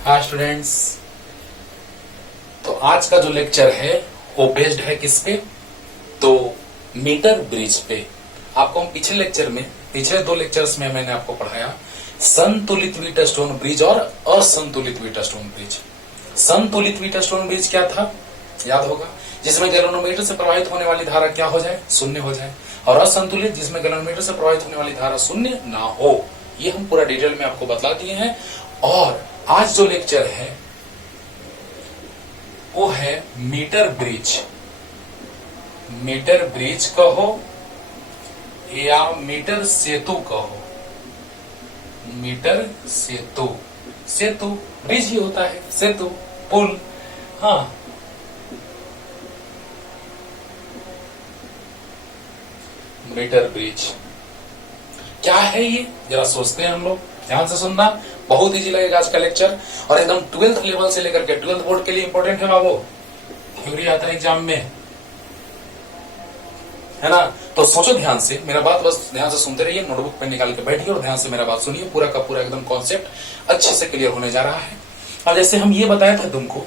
Hi students. तो आज का जो लेक्चर है वो बेस्ड है किस पे? तो मीटर ब्रिज पे। आपको हम पिछले दो लेक्चर्स में मैंने आपको पढ़ाया संतुलित व्हीटस्टोन ब्रिज और असंतुलित व्हीटस्टोन ब्रिज। संतुलित व्हीटस्टोन ब्रिज क्या था? याद होगा, जिसमें गैल्वेनोमीटर से प्रवाहित होने वाली धारा क्या हो जाए? शून्य हो जाए। और असंतुलित जिसमें गैल्वेनोमीटर से प्रवाहित होने वाली धारा शून्य ना हो। ये हम पूरा डिटेल में आपको बतला दिए हैं। और आज जो लेक्चर है वो है मीटर ब्रिज। मीटर ब्रिज कहो या मीटर सेतु कहो। मीटर सेतु, सेतु ब्रिज ही होता है, सेतु पुल। हाँ, मीटर ब्रिज क्या है ये? जरा सोचते हैं हम लोग। ध्यान से सुनना, बहुत इजी लगेगा आज का लेक्चर और एकदम 12th लेवल से लेकर के 12th बोर्ड के लिए इंपॉर्टेंट है बाबू। थ्योरी आता है एग्जाम में, है ना? तो सोचो ध्यान से, मेरा बात बस ध्यान से सुनते रहिए। नोटबुक पेन निकाल के बैठिए और ध्यान से मेरा बात सुनिए। पूरा का पूरा एकदम कॉन्सेप्ट अच्छे से क्लियर होने जा रहा है। अब जैसे हम ये बताए थे तुमको,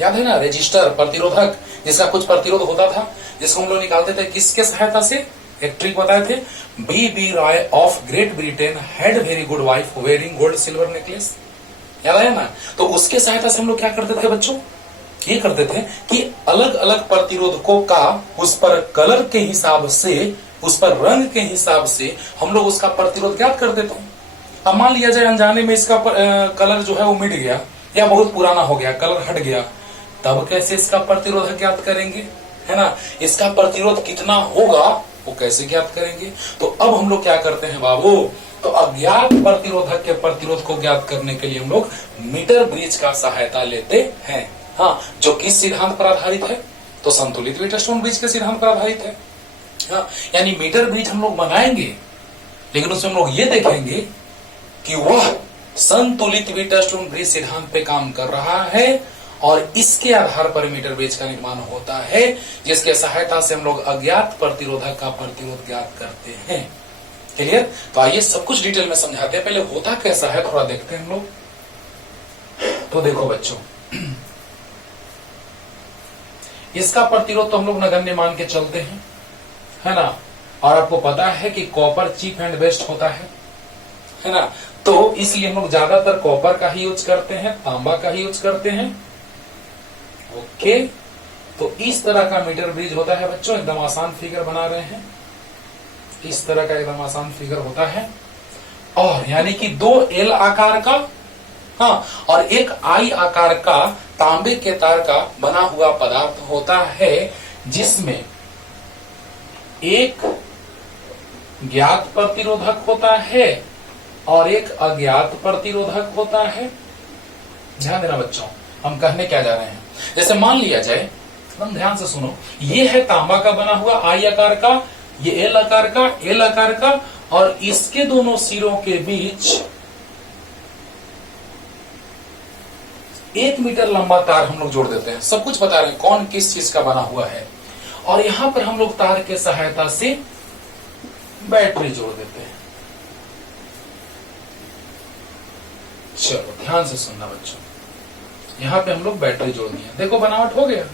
याद है ना, रेजिस्टर प्रतिरोधक, जिसका कुछ प्रतिरोध होता था, जिसको हम लोग निकालते थे किसके सहायता से? एक ट्रिक बताए थे। B Roy of Great Britain had very good wife wearing gold silver necklace. याद आया ना? तो उसके सहायता से हम लोग क्या करते थे बच्चों? ये करते थे कि अलग अलग प्रतिरोधकों का उस पर कलर के हिसाब से, उस पर रंग के हिसाब से हम लोग उसका प्रतिरोध ज्ञात करते थे। अब मान लिया जाए अनजाने में इसका कलर जो है वो मिट गया या बहुत पुराना हो गया, कलर हट गया, तब कैसे इसका प्रतिरोध ज्ञात करेंगे? है ना? इसका प्रतिरोध कितना होगा वो कैसे ज्ञात करेंगे? तो अब हम लोग क्या करते हैं बाबू? तो अज्ञात प्रतिरोधक के प्रतिरोध को ज्ञात करने के लिए हम लोग मीटर ब्रिज का सहायता लेते हैं। हाँ, जो किस सिद्धांत पर आधारित है? तो संतुलित व्हीटस्टोन ब्रिज के सिद्धांत पर आधारित है। हाँ, यानी मीटर ब्रिज हम लोग बनाएंगे, लेकिन उसमें हम लोग ये देखेंगे कि वह संतुलित व्हीटस्टोन ब्रिज सिद्धांत पे काम कर रहा है और इसके आधार पर मीटर ब्रिज का निर्माण होता है, जिसके सहायता से हम लोग अज्ञात प्रतिरोधक का प्रतिरोध ज्ञात करते हैं। क्लियर? तो आइए सब कुछ डिटेल में समझाते हैं। पहले होता कैसा है थोड़ा देखते हैं हम लोग। तो देखो बच्चों, इसका प्रतिरोध तो हम लोग नगण्य मान के चलते हैं, है ना? और आपको पता है कि कॉपर चीप एंड बेस्ट होता है ना? तो इसलिए हम लोग ज्यादातर कॉपर का ही यूज करते हैं, तांबा का ही यूज करते हैं। ओके, तो इस तरह का मीटर ब्रिज होता है बच्चों। एकदम आसान फिगर बना रहे हैं, इस तरह का एकदम आसान फिगर होता है। और यानी कि दो एल आकार का, हाँ, और एक आई आकार का तांबे के तार का बना हुआ पदार्थ होता है, जिसमें एक ज्ञात प्रतिरोधक होता है और एक अज्ञात प्रतिरोधक होता है। ध्यान देना बच्चों, हम कहने क्या जा रहे हैं। जैसे मान लिया जाए, एकदम ध्यान से सुनो, ये है तांबा का बना हुआ आई आकार का, ये एल आकार का, एल आकार का, और इसके दोनों सिरों के बीच 1 मीटर लंबा तार हम लोग जोड़ देते हैं। सब कुछ बता रहे हैं कौन किस चीज का बना हुआ है। और यहां पर हम लोग तार के सहायता से बैटरी जोड़ देते हैं। चलो ध्यान से सुनना बच्चों, यहां पे हम लोग बैटरी जोड़ दिए। देखो बनावट हो गया,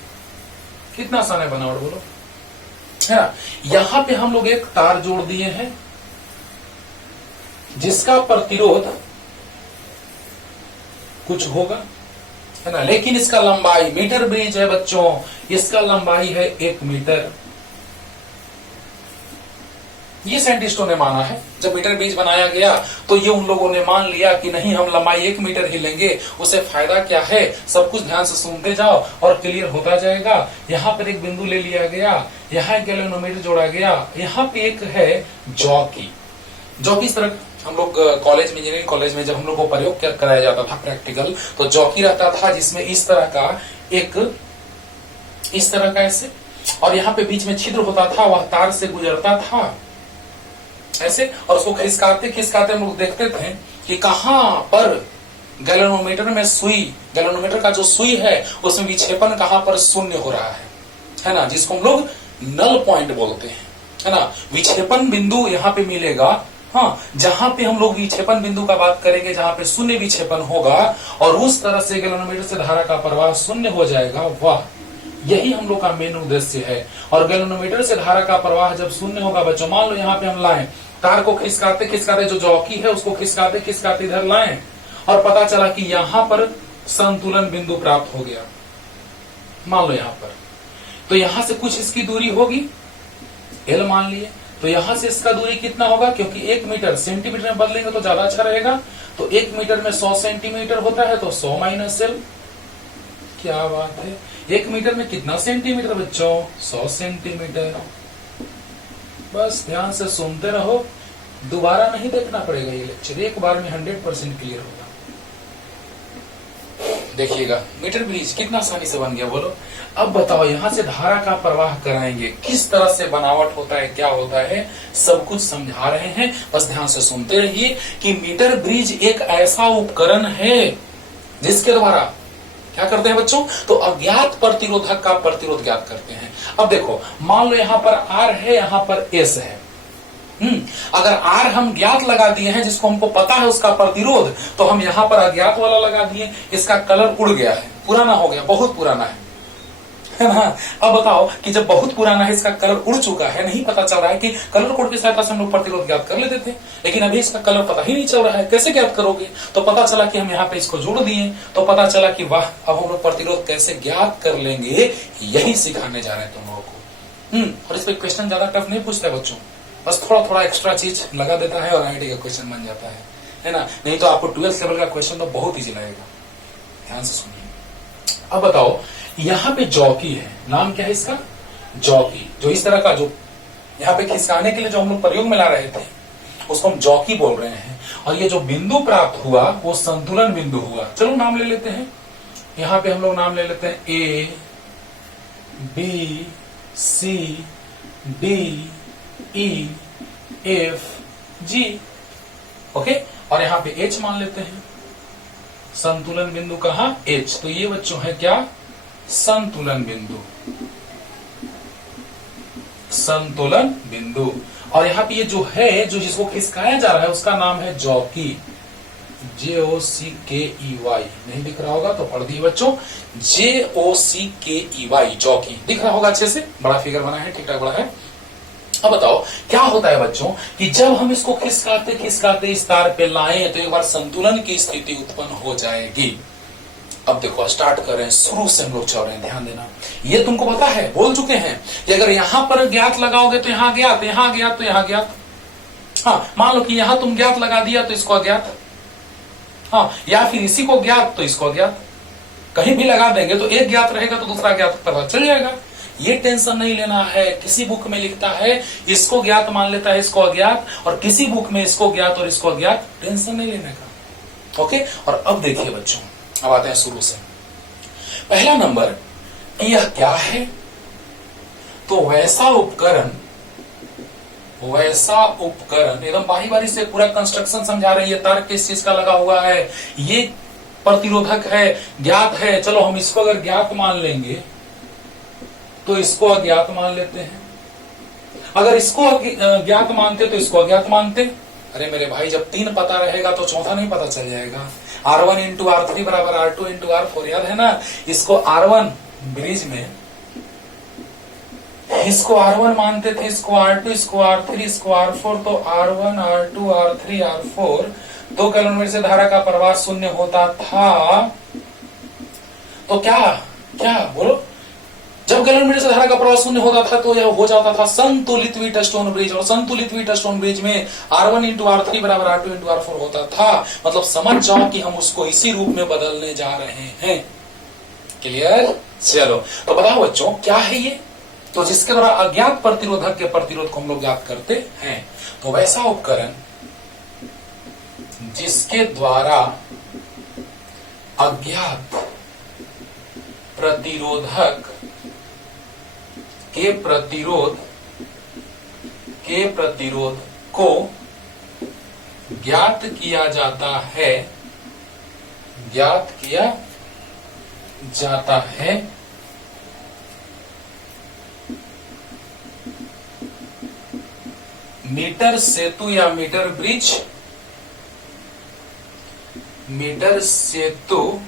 कितना आसान है बनावट, बोलो, है ना? यहां पे हम लोग एक तार जोड़ दिए हैं जिसका प्रतिरोध कुछ होगा, है ना? लेकिन इसका लंबाई, मीटर ब्रिज है बच्चों, इसका लंबाई है 1 मीटर। ये साइंटिस्टों ने माना है। जब मीटर ब्रिज बनाया गया तो ये उन लोगों ने मान लिया कि नहीं, हम लंबाई 1 मीटर ही लेंगे। उसे फायदा क्या है? सब कुछ ध्यान से सुनते जाओ और क्लियर होता जाएगा। यहाँ पर एक बिंदु ले लिया गया, यहाँ एक गैल्वेनोमीटर जोड़ा गया, यहाँ पे एक है जॉकी। जॉकी इस तरह हम लोग कॉलेज में, इंजीनियरिंग कॉलेज में जब हम लोग को प्रयोग कराया जाता था प्रैक्टिकल, तो जॉकी रहता था जिसमें इस तरह का एक, इस तरह का ऐसे, और यहाँ पे बीच में छिद्र होता था, वह तार से गुजरता था ऐसे, और उसको खिसकाते खिसकाते हम लोग देखते थे कि कहां पर गैल्वेनोमीटर में सुई, गैल्वेनोमीटर का जो सुई है उसमें विक्षेपण कहां पर शून्य हो रहा है ना? जिसको हम लोग नल पॉइंट बोलते हैं, है ना? विक्षेपण बिंदु यहाँ पे मिलेगा हाँ, जहां पे हम लोग विक्षेपण बिंदु का बात करेंगे, जहां पे शून्य विक्षेपण होगा और उस तरह से गैल्वेनोमीटर से धारा का प्रवाह शून्य हो जाएगा, वाह, यही हम लोग का मेन उद्देश्य है। और गैल्वेनोमीटर से धारा का प्रवाह जब शून्य होगा बच्चों, मान लो यहाँ पे हम लाएं तार को खिसकाते खिसकाते, जो जॉकी है उसको खिसकाते खिसकाते इधर लाएं और पता चला कि यहां पर संतुलन बिंदु प्राप्त हो गया, मान लो यहां पर, तो यहां से कुछ इसकी दूरी होगी एल मान लिए, तो यहां से इसका दूरी कितना होगा, क्योंकि 1 मीटर सेंटीमीटर में बदलेंगे तो ज्यादा अच्छा रहेगा, तो 1 मीटर में 100 सेंटीमीटर होता है, तो 100 माइनस एल। क्या बात है, 1 मीटर में कितना सेंटीमीटर बच्चों, 100 सेंटीमीटर। बस ध्यान से सुनते रहो, दोबारा नहीं देखना पड़ेगा ये लेक्चर, एक बार में 100% क्लियर होगा। देखिएगा मीटर ब्रिज कितना आसानी से बन गया, बोलो। अब बताओ, यहां से धारा का प्रवाह कराएंगे, किस तरह से बनावट होता है, क्या होता है, सब कुछ समझा रहे हैं, बस ध्यान से सुनते रहिए कि मीटर ब्रिज एक ऐसा उपकरण है जिसके द्वारा क्या करते हैं बच्चों, तो अज्ञात प्रतिरोधक का प्रतिरोध ज्ञात करते हैं। अब देखो, मान लो यहां पर आर है, यहां पर एस है, अगर आर हम ज्ञात लगा दिए हैं, जिसको हमको पता है उसका प्रतिरोध, तो हम यहां पर अज्ञात वाला लगा दिए, इसका कलर उड़ गया है, पुराना हो गया, बहुत पुराना है ना। अब बताओ कि जब बहुत पुराना है, इसका कलर उड़ चुका है, नहीं पता चल रहा है कि कलर कोड की सहायता से हम लोग प्रतिरोध ज्ञात कर लेते थे, लेकिन अभी इसका कलर पता ही नहीं चल रहा है, कैसे ज्ञात करोगे, तो पता चला कि हम यहाँ पे इसको जोड़ दिए, तो पता चला कि वाह, अब हम लोग प्रतिरोध कैसे ज्ञात कर लेंगे, यही सिखाने जा रहे हैं तुम लोगों को। और इस पे क्वेश्चन ज्यादा टफ नहीं पूछता बच्चों, बस थोड़ा थोड़ा एक्स्ट्रा चीज लगा देता है और आईआईटी का क्वेश्चन बन जाता है ना। नहीं तो आपको 12th लेवल का क्वेश्चन तो बहुत इजी लगेगा, ध्यान से सुनिए। अब बताओ, यहाँ पे जॉकी है, नाम क्या है इसका, जॉकी, जो इस तरह का, जो यहाँ पे खिसकाने के लिए जो हम लोग प्रयोग में ला रहे थे, उसको हम जॉकी बोल रहे हैं। और ये जो बिंदु प्राप्त हुआ वो संतुलन बिंदु हुआ। चलो नाम ले लेते हैं, यहाँ पे हम लोग नाम ले लेते हैं ए, बी, सी, डी, ई, एफ, जी, ओके। और यहाँ पे एच मान लेते हैं, संतुलन बिंदु कहा, एच, तो ये बच्चों है क्या, संतुलन बिंदु, संतुलन बिंदु। और यहाँ पे ये जो है, जो जिसको खिसकाया जा रहा है, उसका नाम है जॉकी, JOCKEY, नहीं दिख रहा होगा तो पढ़ दिए बच्चों, JOCKEY, जॉकी, दिख रहा होगा अच्छे से, बड़ा फिगर बना है, ठीक ठाक बड़ा है। अब बताओ क्या होता है बच्चों कि जब हम इसको खिसकाते खिसकाते इस तार पे लाएं, तो एक बार संतुलन की स्थिति उत्पन्न हो जाएगी। अब देखो, स्टार्ट कर रहे हैं, शुरू से हम लोग चल रहे हैं, ध्यान देना। ये तुमको पता है, बोल चुके हैं कि अगर यहां पर ज्ञात लगाओगे तो यहां ज्ञात, यहां ज्ञात तो यहां ज्ञात। हाँ, मान लो कि यहां तुम ज्ञात लगा दिया तो इसको अज्ञात, हाँ, या फिर इसी को ज्ञात तो इसको अज्ञात, कहीं भी लगा देंगे तो एक ज्ञात रहेगा तो दूसरा ज्ञात पता चल जाएगा। ये टेंशन नहीं लेना है, किसी बुक में लिखता है इसको ज्ञात मान लेता है, इसको अज्ञात, और किसी बुक में इसको ज्ञात और इसको अज्ञात, टेंशन नहीं लेने का, ओके। और अब देखिए बच्चों, अब आते हैं शुरू से। पहला नंबर, यह क्या है, तो वैसा उपकरण एकदम बारी बारी से पूरा कंस्ट्रक्शन समझा रही है, तार किस चीज का लगा हुआ है, ये प्रतिरोधक है, ज्ञात है, चलो हम इसको अगर ज्ञात मान लेंगे तो इसको अज्ञात मान लेते हैं, अगर इसको ज्ञात मानते तो इसको अज्ञात मानते। अरे मेरे भाई, जब 3 पता रहेगा तो चौथा नहीं पता चल जाएगा। R1 इंटू R3 बराबर R2 इंटू R4, याद है ना। इसको R1 ब्रिज में, इसको R1 मानते थे, इसको R2, इसको R3, इसको R4, तो R1, R2, R3, R4, 2 kilometre से धारा का प्रवाह शून्य होता था। तो क्या बोलो, जब किलोमीटर से धारा का प्रवाह शून्य होता था तो यह हो जाता था संतुलित व्हीटस्टोन ब्रिज, और संतुलित व्हीटस्टोन ब्रिज में R1 इंटू R3 बराबर R2 इंटू R4 होता था। मतलब समझ जाओ कि हम उसको इसी रूप में बदलने जा रहे हैं। क्लियर? चलो तो बताओ बच्चों, क्या है ये, तो जिसके द्वारा अज्ञात प्रतिरोधक के प्रतिरोध को हम लोग ज्ञात करते हैं। तो वैसा उपकरण जिसके द्वारा अज्ञात प्रतिरोधक के प्रतिरोध को ज्ञात किया जाता है, मीटर सेतु या मीटर ब्रिज, मीटर सेतु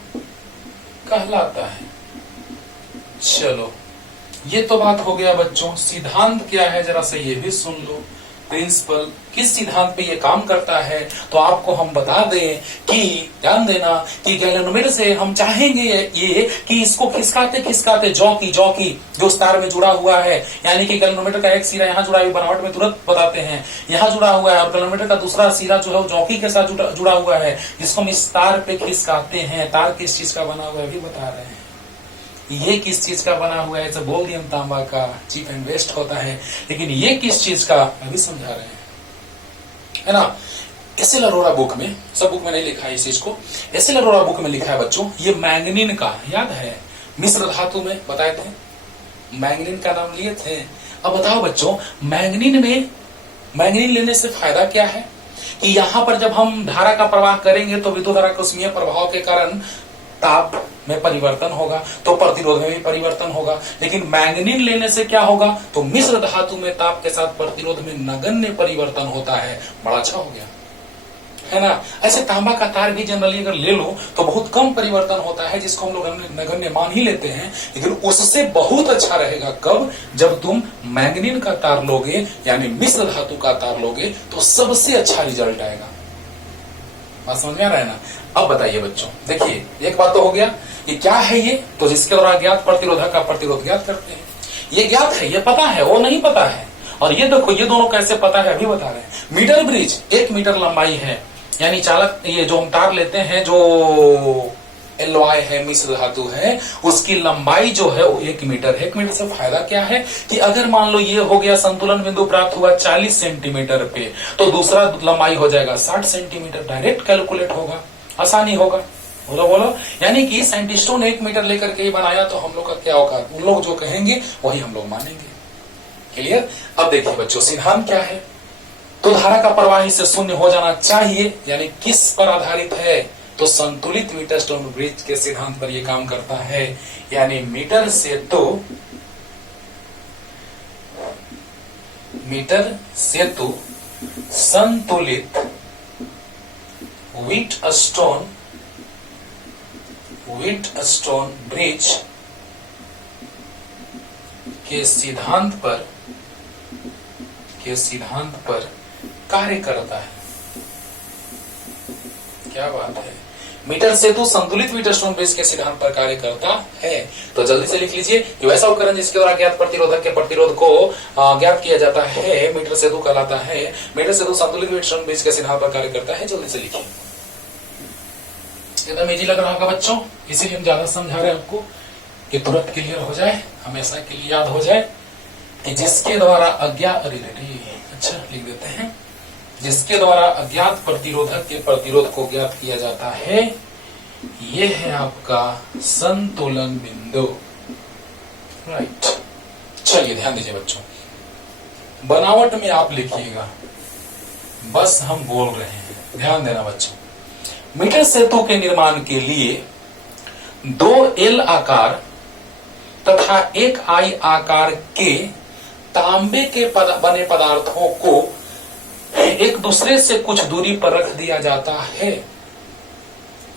कहलाता है। चलो ये तो बात हो गया बच्चों। सिद्धांत क्या है जरा से ये भी सुन लो। प्रिंसिपल किस सिद्धांत पे ये काम करता है तो आपको हम बता दें कि ध्यान देना कि गैल्वेनोमीटर से हम चाहेंगे ये कि इसको खिसकाते खिसकाते जॉकी जो उस तार में जुड़ा हुआ है, यानी कि गैल्वेनोमीटर का एक सिरा यहाँ जुड़ा हुआ, बनावट में तुरंत बताते हैं यहाँ जुड़ा हुआ है, और गैल्वेनोमीटर का दूसरा सिरा जो है वो जॉकी के साथ जुड़ा हुआ है, जिसको हम इस तार पे खिसकाते हैं। तार किस चीज का बना हुआ है अभी बता रहे हैं। ये किस चीज का बना हुआ है, बोल्डियम तांबा का, चीप एंड बेस्ट होता है, लेकिन ये किस चीज का अभी समझा रहे हैं, है ना। एस.एल. अरोड़ा बुक में, सब बुक में नहीं लिखा है इस चीज को, एस.एल. अरोड़ा बुक में लिखा है बच्चों, ये मैंगनीन का, याद है मिश्र धातु में बताए थे, मैंगनीन का नाम लिए थे। अब बताओ बच्चों, मैंगनीन लेने से फायदा क्या है कि यहां पर जब हम धारा का प्रवाह करेंगे तो विद्युत धारा के ऊष्मीय प्रभाव के कारण ताप में परिवर्तन होगा, तो प्रतिरोध में भी परिवर्तन होगा। लेकिन मैंगनीन लेने से क्या होगा, तो मिश्र धातु में ताप के साथ प्रतिरोध में नगण्य परिवर्तन होता है। बड़ा अच्छा हो गया, है ना। ऐसे तांबा का तार भी जनरली अगर ले लो तो बहुत कम परिवर्तन होता है, जिसको हम लोग नगण्य मान ही लेते हैं, लेकिन उससे बहुत अच्छा रहेगा कब, जब तुम मैंगनीन का तार लोगे, यानी मिश्र धातु का तार लोगे, तो सबसे अच्छा रिजल्ट आएगा। बात समझ में आ रहा है ना। अब बताइए बच्चों, देखिए एक बात तो हो गया कि क्या है ये, तो जिसके द्वारा ज्ञात प्रतिरोधक का प्रतिरोध ज्ञात करते हैं, ये ज्ञात है, ये पता है, वो नहीं पता है। और ये देखो ये दोनों कैसे पता है अभी बता रहे हैं। मीटर ब्रिज 1 मीटर लंबाई है, यानी चालक ये जो हम तार लेते हैं जो एलॉय है, मिश्र धातु है, उसकी लंबाई जो है वो 1 मीटर है। 1 मीटर से फायदा क्या है कि अगर मान लो ये हो गया संतुलन बिंदु प्राप्त हुआ 40 सेंटीमीटर पे, तो दूसरा लंबाई हो जाएगा 60 सेंटीमीटर। डायरेक्ट कैलकुलेट होगा, आसानी होगा। बोलो यानी कि साइंटिस्टों ने 1 मीटर लेकर के ही बनाया, तो हम लोग का क्या होगा, उन लोग जो कहेंगे वही हम लोग मानेंगे। क्लियर। अब देखिए बच्चों, सिद्धांत क्या है, तो धारा का प्रवाह से शून्य हो जाना चाहिए, यानी किस पर आधारित है, तो संतुलित मीटर स्टोन ब्रिज के सिद्धांत पर यह काम करता है। यानी मीटर सेतु संतुलित व्हीटस्टोन ब्रिज के सिद्धांत पर कार्य करता है। क्या बात है, मीटर सेतु संतुलित व्हीटस्टोन ब्रिज के सिद्धांत पर कार्य करता है। तो जल्दी से लिख लीजिए कि वैसा उपकरण जिसके द्वारा ज्ञात प्रतिरोधक के प्रतिरोध को ज्ञात किया जाता है, मीटर सेतु कहलाता है। मीटर सेतु संतुलित व्हीटस्टोन ब्रिज के सिद्धांत पर कार्य करता है। जल्दी से लिखिए, एकदम इजी लग रहा होगा बच्चों, इसीलिए हम ज्यादा समझा रहे हैं आपको कि तुरंत क्लियर हो जाए, हमेशा के लिए याद हो जाए कि जिसके द्वारा अज्ञात, अच्छा लिख देते हैं, जिसके द्वारा अज्ञात प्रतिरोधक के प्रतिरोध को ज्ञात किया जाता है, ये है आपका संतुलन बिंदु। राइट। चलिए ध्यान दीजिए बच्चों, बनावट में आप लिखिएगा, बस हम बोल रहे हैं, ध्यान देना बच्चों। मीटर सेतु के निर्माण के लिए 2 एल आकार तथा 1 आई आकार के तांबे के बने पदार्थों को एक दूसरे से कुछ दूरी पर रख दिया जाता है,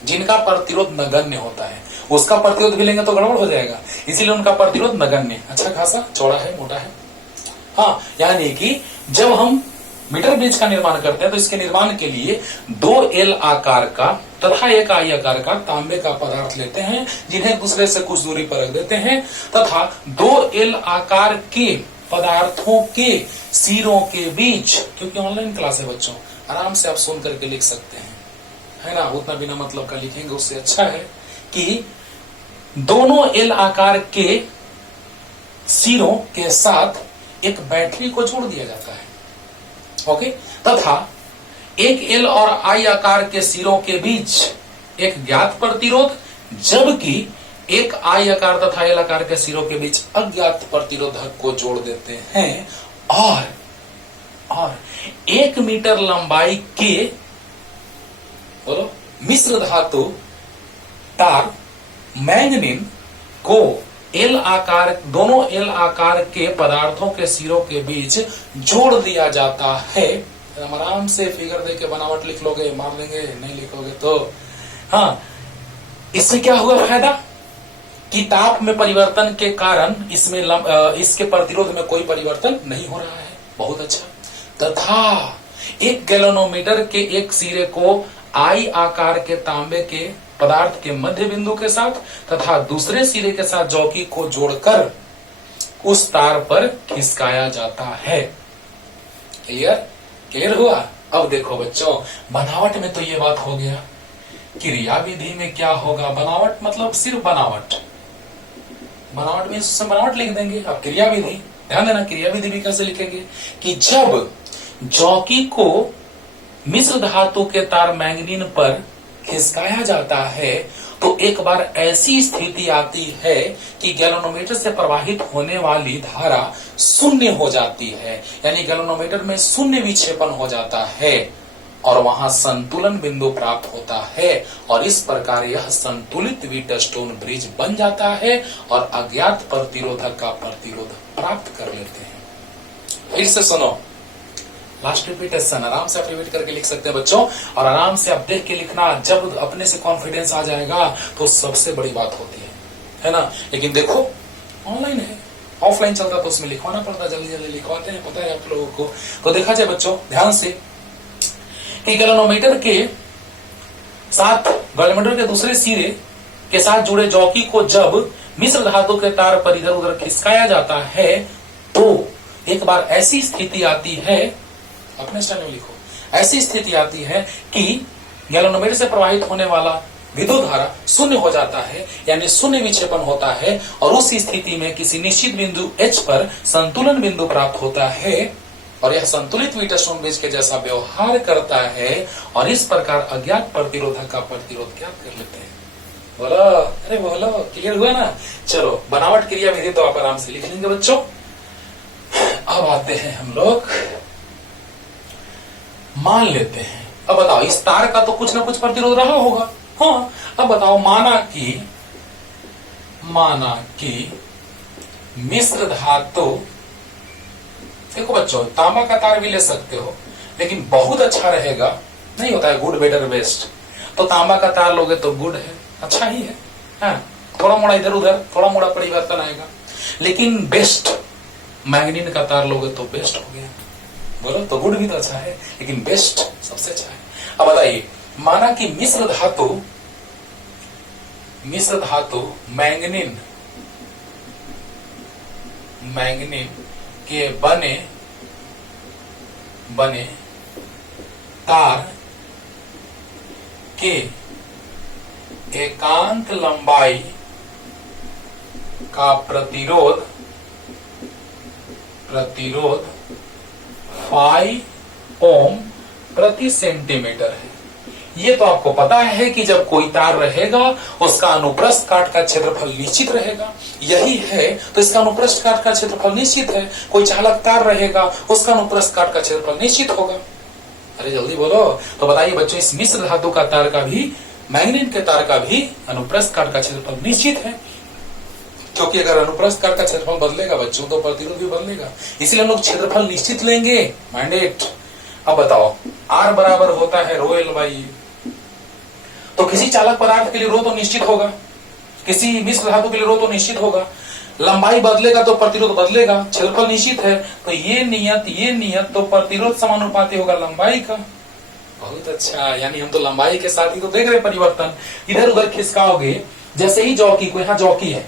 जिनका प्रतिरोध नगण्य होता है। उसका प्रतिरोध भी लेंगे तो गड़बड़ हो जाएगा, इसीलिए उनका प्रतिरोध नगण्य, अच्छा खासा चौड़ा है, मोटा है। हाँ, यानी कि जब हम मीटर ब्रिज का निर्माण करते हैं तो इसके निर्माण के लिए 2 एल आकार का तथा 1 आई आकार का तांबे का पदार्थ लेते हैं, जिन्हें दूसरे से कुछ दूरी पर रख देते हैं, तथा 2 एल आकार के पदार्थों के सिरों के बीच, क्योंकि ऑनलाइन क्लास है बच्चों, आराम से आप सुन करके लिख सकते हैं, है ना, उतना बिना मतलब का लिखेंगे उससे अच्छा है कि दोनों एल आकार के सिरों के साथ एक बैटरी को जोड़ दिया जाता है। ओके, तथा 1 एल और आई आकार के सिरों के बीच एक ज्ञात प्रतिरोध, जबकि 1 आई आकार तथा एल आकार के सिरों के बीच अज्ञात प्रतिरोधक को जोड़ देते हैं, और 1 मीटर लंबाई के बोलो मिश्र धातु तार मैंगनीन को दोनों एल आकार के पदार्थों के सिरों के बीच जोड़ दिया जाता है। हम आराम से फिगर दे के बनावट लिख लोगे, मार लेंगे, नहीं लिखोगे तो। हाँ, इससे क्या हुआ फायदा कि ताप में परिवर्तन के कारण इसमें इसके प्रतिरोध में कोई परिवर्तन नहीं हो रहा है। बहुत अच्छा। तथा एक गैल्वेनोमीटर के एक सिरे को आई आकार के तांबे के पदार्थ के मध्य बिंदु के साथ तथा दूसरे सिरे के साथ जौकी को जोड़कर उस तार पर खिसकाया जाता है। क्लियर हुआ। अब देखो बच्चों, बनावट में तो ये बात हो गया। क्रिया विधि में क्या होगा? बनावट मतलब सिर्फ बनावट में बनावट लिख देंगे। अब क्रिया विधि ध्यान देना, क्रिया विधि भी कैसे लिखेंगे कि जब जौकी को मिश्र धातु के तार मैंगनीन पर खिसकाया जाता है तो एक बार ऐसी स्थिति आती है कि गैल्वेनोमीटर से प्रवाहित होने वाली धारा शून्य हो जाती है, यानी गैल्वेनोमीटर में शून्य विक्षेपण हो जाता है और वहां संतुलन बिंदु प्राप्त होता है और इस प्रकार यह संतुलित व्हीटस्टोन ब्रिज बन जाता है और अज्ञात प्रतिरोधक का प्रतिरोध प्राप्त कर लेते हैं। फिर से सुनो, लास्ट रिपीटेशन आराम से आप रिपीट करके लिख सकते हैं बच्चों, और आराम से आप देख के लिखना। जब अपने से कॉन्फिडेंस आ जाएगा तो सबसे बड़ी बात होती है ना। लेकिन देखो ऑनलाइन है, ऑफलाइन चलता तो उसमें लिखवाना पड़ता, जल्दी जल्दी लिखवाते हैं, पता है आप लोगों को। तो देखा जाए बच्चों ध्यान से कि गैल्वेनोमीटर के साथ गैल्वेनोमीटर के दूसरे सिरे के साथ जुड़े जौकी को जब मिश्र धातु के तार पर इधर उधर खिसकाया जाता है तो एक बार ऐसी स्थिति आती है, अपने स्टाइल में लिखो, ऐसी स्थिति आती है कि गैल्वेनोमीटर से प्रवाहित होने वाला विद्युत धारा शून्य हो जाता है, यानी शून्य विक्षेपण होता है और उस स्थिति में किसी निश्चित बिंदु H पर संतुलन बिंदु प्राप्त होता है और यह संतुलित व्हीटस्टोन ब्रिज के जैसा व्यवहार करता है और इस प्रकार अज्ञात प्रतिरोधक का प्रतिरोध क्या कर लेते हैं। बोलो, अरे बोलो, क्लियर हुआ ना। चलो, बनावट क्रिया विधि तो आप आराम से लिख लेंगे बच्चों। अब आते हैं हम लोग, मान लेते हैं। अब बताओ, इस तार का तो कुछ ना कुछ प्रतिरोध रहा होगा। हाँ, अब बताओ, माना कि मिश्र धातु, देखो बच्चों तांबा का तार भी ले सकते हो लेकिन बहुत अच्छा रहेगा, नहीं होता है गुड बेटर बेस्ट, तो तांबा का तार लोगे तो गुड है, अच्छा ही है। हाँ, थोड़ा मोड़ा इधर उधर थोड़ा मोड़ा परिवर्तन आएगा, लेकिन बेस्ट मैंगनीन का तार लोगे तो बेस्ट हो गया। बोलो, तो गुड भी तो अच्छा है लेकिन बेस्ट सबसे अच्छा है। अब बताइए, माना कि मिश्र धातु मैंगनीन के बने तार के एकांत लंबाई का प्रतिरोध 5 ओम प्रति सेंटीमीटर है। ये तो आपको पता है कि जब कोई तार रहेगा उसका अनुप्रस्थ काट का क्षेत्रफल निश्चित रहेगा, यही है तो इसका अनुप्रस्थ काट का क्षेत्रफल निश्चित है। कोई चालक तार रहेगा उसका अनुप्रस्थ काट का क्षेत्रफल निश्चित होगा। अरे जल्दी बोलो। तो बताइए बच्चों, इस मिश्र धातु का तार का भी, मैंगनीन के तार का भी अनुप्रस्थ काट का क्षेत्रफल निश्चित है, क्योंकि अगर अनुप्रस्थ काट का क्षेत्रफल बदलेगा बच्चों तो प्रतिरोध भी बदलेगा, इसलिए हम लोग क्षेत्रफल निश्चित लेंगे, मैंडेट। अब बताओ, R बराबर होता है रो एल बाई, तो किसी चालक पदार्थ के लिए रो तो निश्चित होगा, किसी मिश्र धातु के लिए रो तो निश्चित होगा। लंबाई बदलेगा तो प्रतिरोध बदलेगा, क्षेत्रफल निश्चित है तो ये नियत तो प्रतिरोध समानुपाती होगा लंबाई का। बहुत अच्छा, यानी हम तो लंबाई के साथ ही तो देख रहे परिवर्तन। इधर उधर खिसकाओगे, जैसे ही जौकी को, यहाँ जौकी है,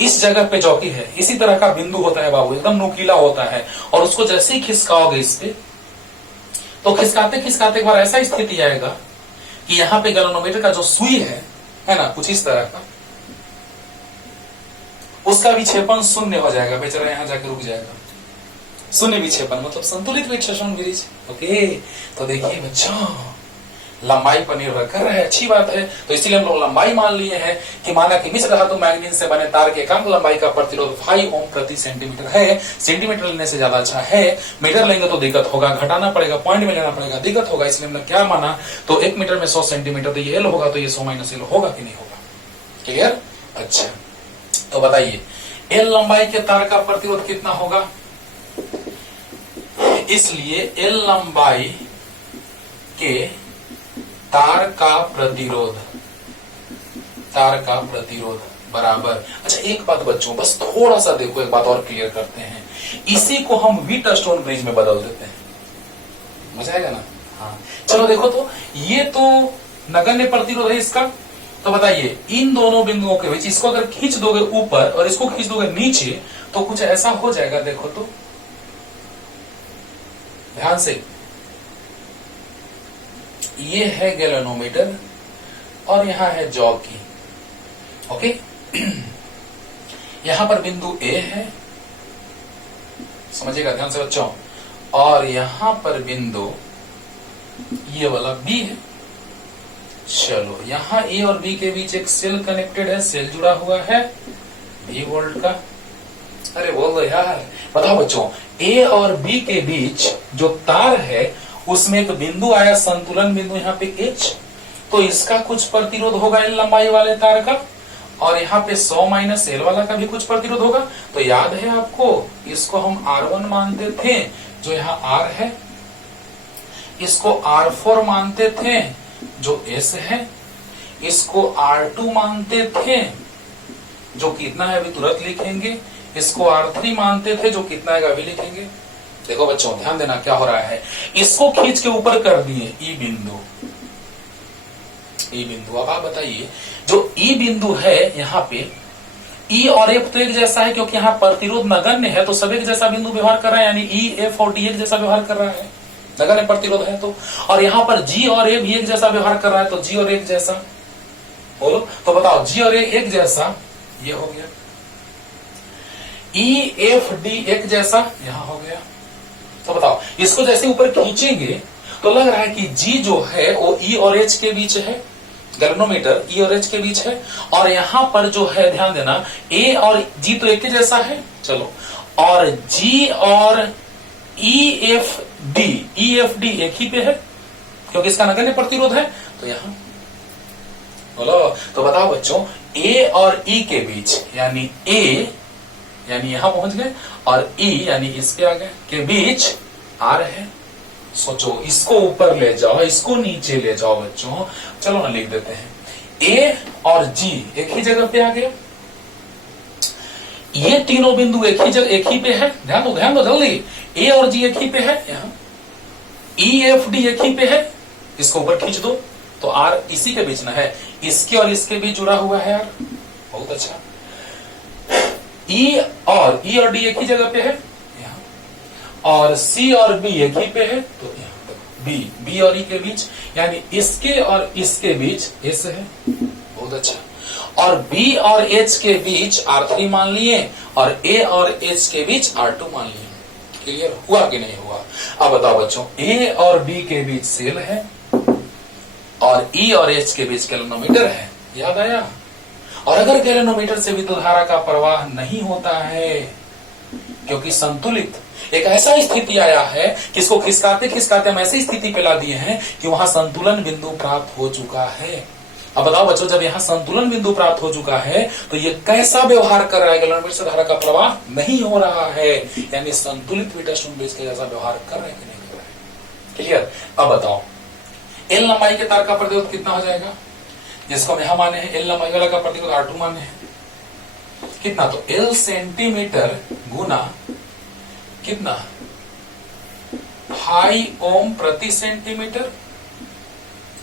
इस जगह पे जौकी है, इसी तरह का बिंदु होता है बाबू, एकदम नुकीला होता है, और उसको जैसे ही खिसकाओगे इस पे, तो खिसकाते खिसकाते एक बार ऐसा स्थिति आएगा कि यहाँ पे गैल्वेनोमीटर का जो सुई है ना, कुछ इस तरह का, उसका विक्षेपण शून्य हो जाएगा, बेचारा यहाँ जाके रुक जाएगा। शून्य विक्षेपण मतलब संतुलित विक्षेपण ब्रिज। ओके, तो देखिए बच्चों, लंबाई पर निर्भर कर रहा है, अच्छी बात है। तो इसीलिए हम लोग लंबाई मान लिए हैं कि माना कि मिश्र धातु मैंगनीन से बने तार के एकांक लंबाई का प्रतिरोध 5 ओम प्रति सेंटीमीटर है। सेंटीमीटर लेने से ज्यादा अच्छा है, मीटर लेंगे तो दिक्कत होगा, घटाना पड़ेगा, पॉइंट में लेना पड़ेगा, दिक्कत होगा। इसलिए हमने क्या माना, तो 1 मीटर में 100 सेंटीमीटर, तो ये एल होगा, तो ये 100 माइनस एल होगा कि नहीं होगा। क्लियर? अच्छा, तो बताइए एल लंबाई के तार का प्रतिरोध कितना होगा? इसलिए एल लंबाई के तार का प्रतिरोध बराबर। अच्छा एक बात बच्चों, बस थोड़ा सा देखो, एक बात और क्लियर करते हैं, इसी को हम व्हीटस्टोन ब्रिज में बदल देते हैं, मजा आएगा ना? हाँ चलो देखो, तो ये तो नगण्य प्रतिरोध है इसका, तो बताइए इन दोनों बिंदुओं के बीच इसको अगर खींच दोगे ऊपर और इसको खींच दोगे नीचे तो कुछ ऐसा हो जाएगा। देखो तो ध्यान से, ये है गैल्वेनोमीटर और यहां है जॉकी, ओके। यहां पर बिंदु ए है, समझिएगा ध्यान से बच्चों, और यहां पर बिंदु ये वाला बी है। चलो यहां ए और बी के बीच एक सेल कनेक्टेड है, सेल जुड़ा हुआ है 20 वोल्ट का। अरे बोल दो यार, बताओ बच्चों, ए और बी के बीच जो तार है उसमें एक बिंदु आया, संतुलन बिंदु यहाँ पे H, तो इसका कुछ प्रतिरोध होगा एल लंबाई वाले तार का, और यहाँ पे 100 माइनस एल वाला का भी कुछ प्रतिरोध होगा। तो याद है आपको, इसको हम R1 मानते थे जो यहाँ R है, इसको R4 मानते थे जो S है, इसको R2 मानते थे जो कितना है अभी तुरंत लिखेंगे, इसको R3 मानते थे जो कितना है अभी लिखेंगे। देखो बच्चों ध्यान देना क्या हो रहा है, इसको खींच के ऊपर कर दिए ई बिंदु। अब आप बताइए जो ई बिंदु है यहाँ पे, ई और एफ तो एक जैसा है क्योंकि यहाँ प्रतिरोध नगण्य है, तो सब एक जैसा बिंदु व्यवहार कर रहा है, यानी ई एफ और डी एक जैसा व्यवहार कर रहा है, नगण्य प्रतिरोध है तो। और यहाँ पर जी और ए भी एक जैसा व्यवहार कर रहा है, तो जी और एक जैसा, बोलो तो बताओ, जी और ए एक जैसा, ये हो गया। ई एफ डी एक जैसा, यहां हो गया। तो बताओ इसको जैसे ऊपर खींचेंगे तो लग रहा है कि जी जो है वो ई और एच के बीच है, गैल्वेनोमीटर ई और एच के बीच है, और यहां पर जो है ध्यान देना ए और जी तो एक ही जैसा है, चलो, और जी और ई एफ डी एक ही पे है क्योंकि इसका नगण्य प्रतिरोध है, तो यहां बोलो तो बताओ बच्चों, ए और ई के बीच, यानी ए यानी यहां पहुंच गए, और ई यानी इसके आगे के बीच आर है। सोचो, इसको ऊपर ले जाओ, इसको नीचे ले जाओ बच्चों, चलो ना लिख देते हैं, ए और जी एक ही जगह पे आ गया, ये तीनों बिंदु एक ही पे है, ध्यान दो जल्दी, ए और जी एक ही पे है, यहाँ ई एफ डी एक ही पे है, इसको ऊपर खींच दो तो आर इसी के बीच ना है, इसके और इसके बीच जुड़ा हुआ है यार, बहुत अच्छा। ई और डी एक ही जगह पे है यहाँ, और सी और बी एक ही पे है, तो यहाँ बी और ई के बीच, यानी इसके और इसके बीच एस है, बहुत अच्छा। और बी और एच के बीच R3 मान लिए, और ए और एच के बीच R2 मान लिए। क्लियर हुआ कि नहीं हुआ? अब बताओ बच्चों, ए और बी के बीच सेल है, और ई और एच के बीच गैल्वेनोमीटर है, याद आया? और अगर गैल्वेनोमीटर से विद्युत धारा का प्रवाह नहीं होता है क्योंकि संतुलित एक ऐसा स्थिति आया है कि इसको खिसकाते खिसकाते हम ऐसी स्थिति पे ला दिए हैं कि वहां संतुलन बिंदु प्राप्त हो चुका है। अब बताओ बच्चों, जब यहाँ संतुलन बिंदु प्राप्त हो चुका है तो ये कैसा व्यवहार कर रहा है, गैल्वेनोमीटर से धारा का प्रवाह नहीं हो रहा है, यानी संतुलित व्हीटस्टोन ब्रिज के जैसा व्यवहार कर रहा है कि नहीं कर रहा है। क्लियर? अब बताओ एल लंबाई के तार का प्रतिरोध कितना हो जाएगा, जिसको हम यहां माने हैं एल लंबाई वाला का प्रतिरोध R2 माने हैं, कितना, तो एल सेंटीमीटर गुना कितना 5 ओम प्रति सेंटीमीटर।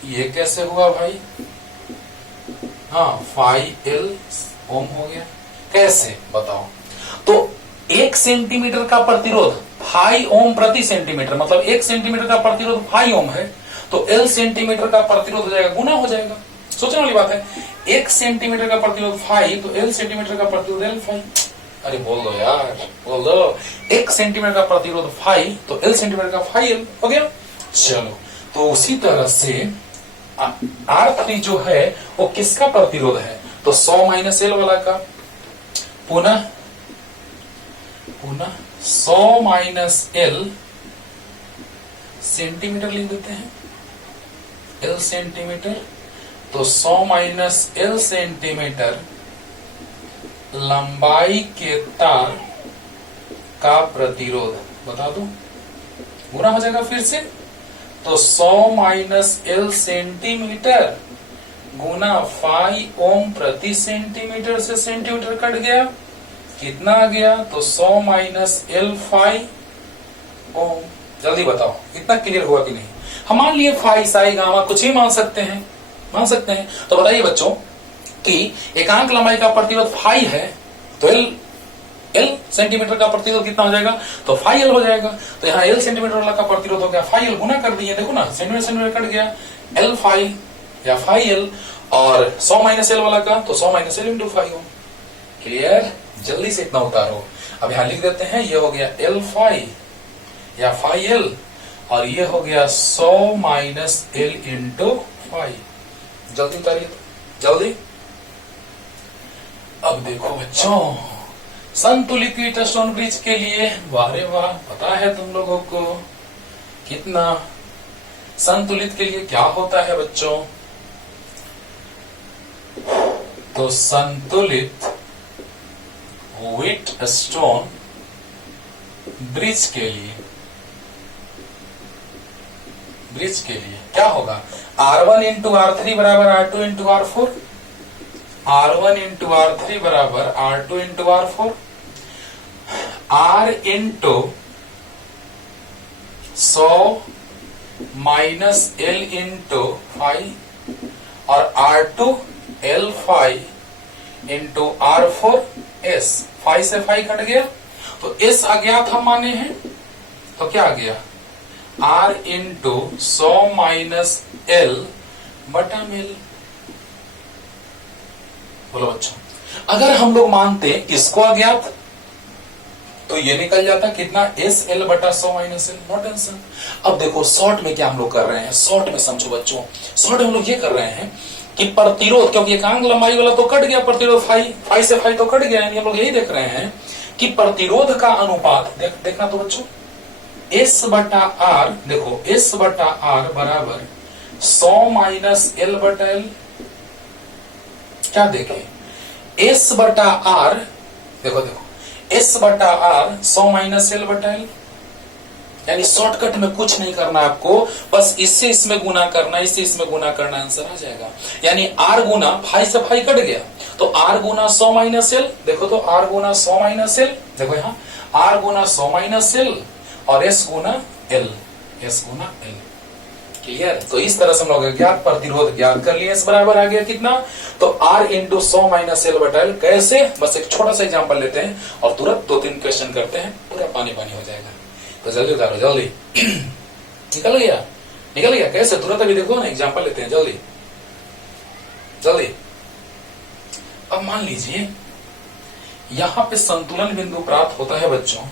ये कैसे हुआ भाई? हाँ 5L ओम हो गया, कैसे बताओ? तो 1 सेंटीमीटर का प्रतिरोध 5 ओम प्रति सेंटीमीटर, मतलब 1 सेंटीमीटर का प्रतिरोध 5 ओम है, तो L सेंटीमीटर का प्रतिरोध हो जाएगा, गुना हो जाएगा। सोचने वाली बात है, 1 सेंटीमीटर का प्रतिरोध 5, तो L सेंटीमीटर का प्रतिरोध L5। अरे बोल दो यार, बोल दो, 1 सेंटीमीटर का प्रतिरोध 5, तो L सेंटीमीटर का 5L हो गया। चलो, तो उसी तरह से R3 जो है वो किसका प्रतिरोध है, तो 100 माइनस L वाला का, पुनः 100 माइनस L सेंटीमीटर लिख देते हैं, L सेंटीमीटर, तो 100 माइनस L सेंटीमीटर लंबाई के तार का प्रतिरोध बता दो, गुना हो जाएगा फिर से, तो 100 माइनस एल सेंटीमीटर गुना 5 ओम प्रति सेंटीमीटर से सेंटीमीटर कट गया, कितना आ गया, तो 100 माइनस एल 5 ओम। जल्दी बताओ इतना क्लियर हुआ कि नहीं। हम मान लिए फाई साई गामा कुछ ही मान सकते हैं, तो बताइए बच्चों कि एकांक लंबाई का प्रतिरोध फाई है, तो एल सेंटीमीटर का प्रतिरोध कितना हो जाएगा, तो फाई एल हो जाएगा। तो यहाँ एल सेंटीमीटर वाला का प्रतिरोध हो गया, फाई एल गुना कर दिए, देखो ना सेंटीमीटर कट गया, एल फाई या फाई एल, और 100 माइनस एल वाला का तो 100 माइनस एल इंटू फाई हो। क्लियर, जल्दी से इतना उतारो। अब यहाँ लिख देते हैं, ये हो गया एल फाई या फाई एल, और ये हो गया 100 माइनस एल इंटू फाई। जल्दी उतारिए, जल्दी। अब देखो बच्चों, संतुलित व्हीटस्टोन ब्रिज के लिए वारे वाह, पता है तुम लोगों को कितना, संतुलित के लिए क्या होता है बच्चों, तो संतुलित व्हीटस्टोन ब्रिज के लिए क्या होगा, R1 इंटू R3 बराबर R2 into R4, R1 into R3 बराबर R2 into R4, R into 100 minus L into 5 और R2 L5 into R4 S, 5 से 5 कट गया, तो S अज्ञात हम माने हैं, तो क्या आ गया, R इंटू 100 माइनस L बटा मिल। बोलो बच्चों, अगर हम लोग मानते इसको अज्ञात तो ये निकल जाता कितना, एस एल बटा 100 माइनस एल, नो टेंशन। अब देखो शॉर्ट में क्या हम लोग कर रहे हैं, शॉर्ट में समझो बच्चों, शॉर्ट में हम लोग ये कर रहे हैं कि प्रतिरोध, क्योंकि एकांक लंबाई वाला तो कट गया, प्रतिरोध 5 से 5 तो कट गया, यानी हम लोग यही देख रहे हैं कि प्रतिरोध का अनुपात देखना तो बच्चों, एस बटा आर, देखो एस बटा आर बराबर 100 माइनस एल बटा एल। क्या देखें, एस बटा आर, देखो एस बटा आर 100 माइनस एल बटा एल, यानी शॉर्टकट में कुछ नहीं करना आपको, बस इससे इसमें गुना करना, इससे इसमें गुना करना, आंसर आ जाएगा। यानी आर गुना 5 से 5 कट गया, तो आर गुना 100 माइनस एल, देखो तो आर गुना 100 माइनस एल, देखो यहाँ आर गुना 100 माइनस एल और एस गुना एल, एस गुना एल। क्लियर, तो इस तरह से हम लोग ज्ञात प्रतिरोध ज्ञात कर लिए, एस बराबर आ गया कितना, तो आर इंटू 100 माइनस एल बटा एल। कैसे, बस एक छोटा सा एग्जांपल लेते हैं और तुरंत 2-3 क्वेश्चन करते हैं, पूरा पानी पानी हो जाएगा। तो जल्दी उतारो, जल्दी। निकल गया कैसे, तुरंत अभी देखो ना, एग्जांपल लेते हैं, जल्दी जल्दी। अब मान लीजिए यहां पे संतुलन बिंदु प्राप्त होता है बच्चों,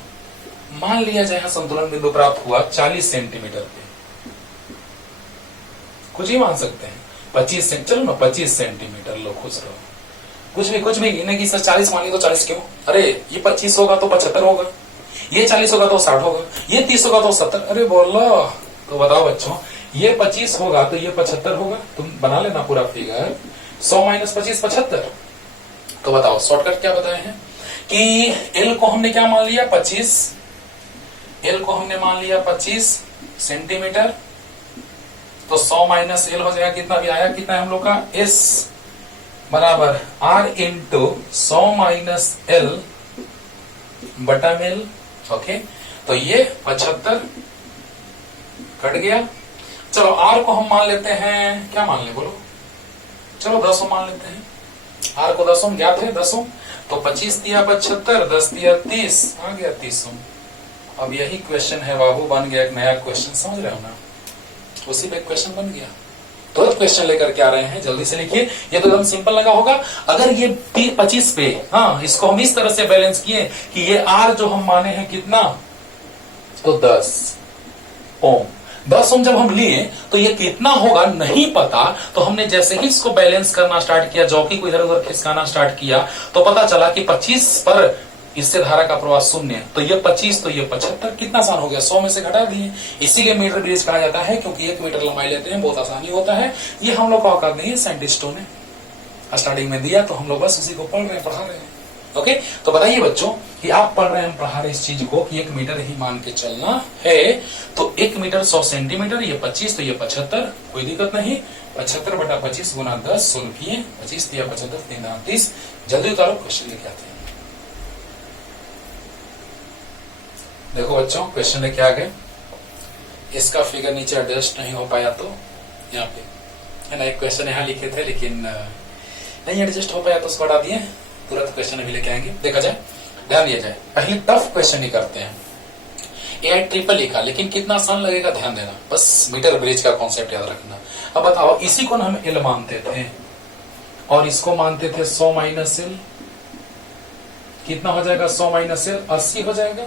मान लिया जाए संतुलन बिंदु प्राप्त हुआ 40 सेंटीमीटर पे, कुछ ही मान सकते हैं 25 चलो ना 25 सेंटीमीटर, लो खुश रहो, कुछ भी इन्हें की सर 40 मान ली तो 40 क्यों, अरे ये 25 होगा तो 75 होगा, ये 40 होगा तो 60 होगा, ये 30 होगा तो 70, अरे बोलो, तो बताओ बच्चों, ये 25 होगा तो ये 75 होगा, तुम बना लेना पूरा फिगर, 100 माइनस 25 75। तो बताओ शॉर्टकट क्या बताए हैं कि एल को हमने क्या मान लिया 25, एल को हमने मान लिया 25 सेंटीमीटर, तो 100 माइनस एल हो जाएगा, कितना भी आया, कितना है हम लोग का, एस बराबर आर इंटू 100 माइनस एल बटा मेल। ओके, तो ये 75 कट गया। चलो आर को हम मान लेते हैं, क्या मान ले बोलो, चलो 10 मान लेते हैं, आर को 10 ज्ञात है, 10, तो 25 दिया 75, 10 दिया 30, आ गया 30। अब यही क्वेश्चन है बाबू, बन गया एक नया क्वेश्चन, समझ रहे हो ना, उसी पे क्वेश्चन बन गया। तो क्वेश्चन लेकर के आ रहे हैं, जल्दी से लिखिए, ये तो एकदम सिंपल लगा होगा। अगर ये 25 पे, हाँ इसको हम इस तरह से बैलेंस किए कि ये आर जो हम माने हैं कितना, तो 10 ओम, 10 ओम जब हम लिए तो ये कितना होगा नहीं पता, तो हमने जैसे ही इसको बैलेंस करना स्टार्ट किया, जॉकी को इधर उधर खिसकाना स्टार्ट किया, तो पता चला कि 25 पर इससे धारा का प्रवाह 0, तो ये 25 तो ये 75, कितना आसान हो गया, 100 में से घटा दिए। इसीलिए मीटर ब्रिज कहा जाता है, क्योंकि 1 मीटर लंबाई लेते हैं, बहुत आसानी होता है। ये हम लोग का औकात नहीं है, साइंटिस्टों ने स्टार्टिंग में दिया, तो हम लोग बस उसी को पढ़ रहे हैं, पढ़ा रहे हैं। ओके, तो बताइए बच्चों कि आप पढ़ रहे हैं, हम पढ़ा रहे इस चीज को कि 1 मीटर ही मान के चलना है। तो 1 मीटर 100 सेंटीमीटर, ये 25 तो ये 75, कोई दिक्कत नहीं। 75 बटा 25 गुना 10, 16 किए 25 दिया 75 3 30। जल्दी उतारो, क्वेश्चन लेके आते हैं। देखो बच्चों, क्वेश्चन लेके आ गए। इसका फिगर नीचे एडजस्ट नहीं हो पाया तो यहाँ पे है ना, एक क्वेश्चन यहाँ लिखे थे लेकिन नहीं एडजस्ट हो पाया तो उसको हटा दिए। तुरंत क्वेश्चन अभी लेके आएंगे, देखा जाए, ध्यान दिया जाए। पहले टफ क्वेश्चन ही करते हैं। AI ट्रिपल का, लेकिन कितना आसान लगेगा ध्यान देना, बस मीटर ब्रिज का कॉन्सेप्ट याद रखना। अब बताओ, इसी को हम L मानते थे और इसको मानते थे 100 माइनस L। कितना हो जाएगा 100 माइनस L? 80 हो जाएगा।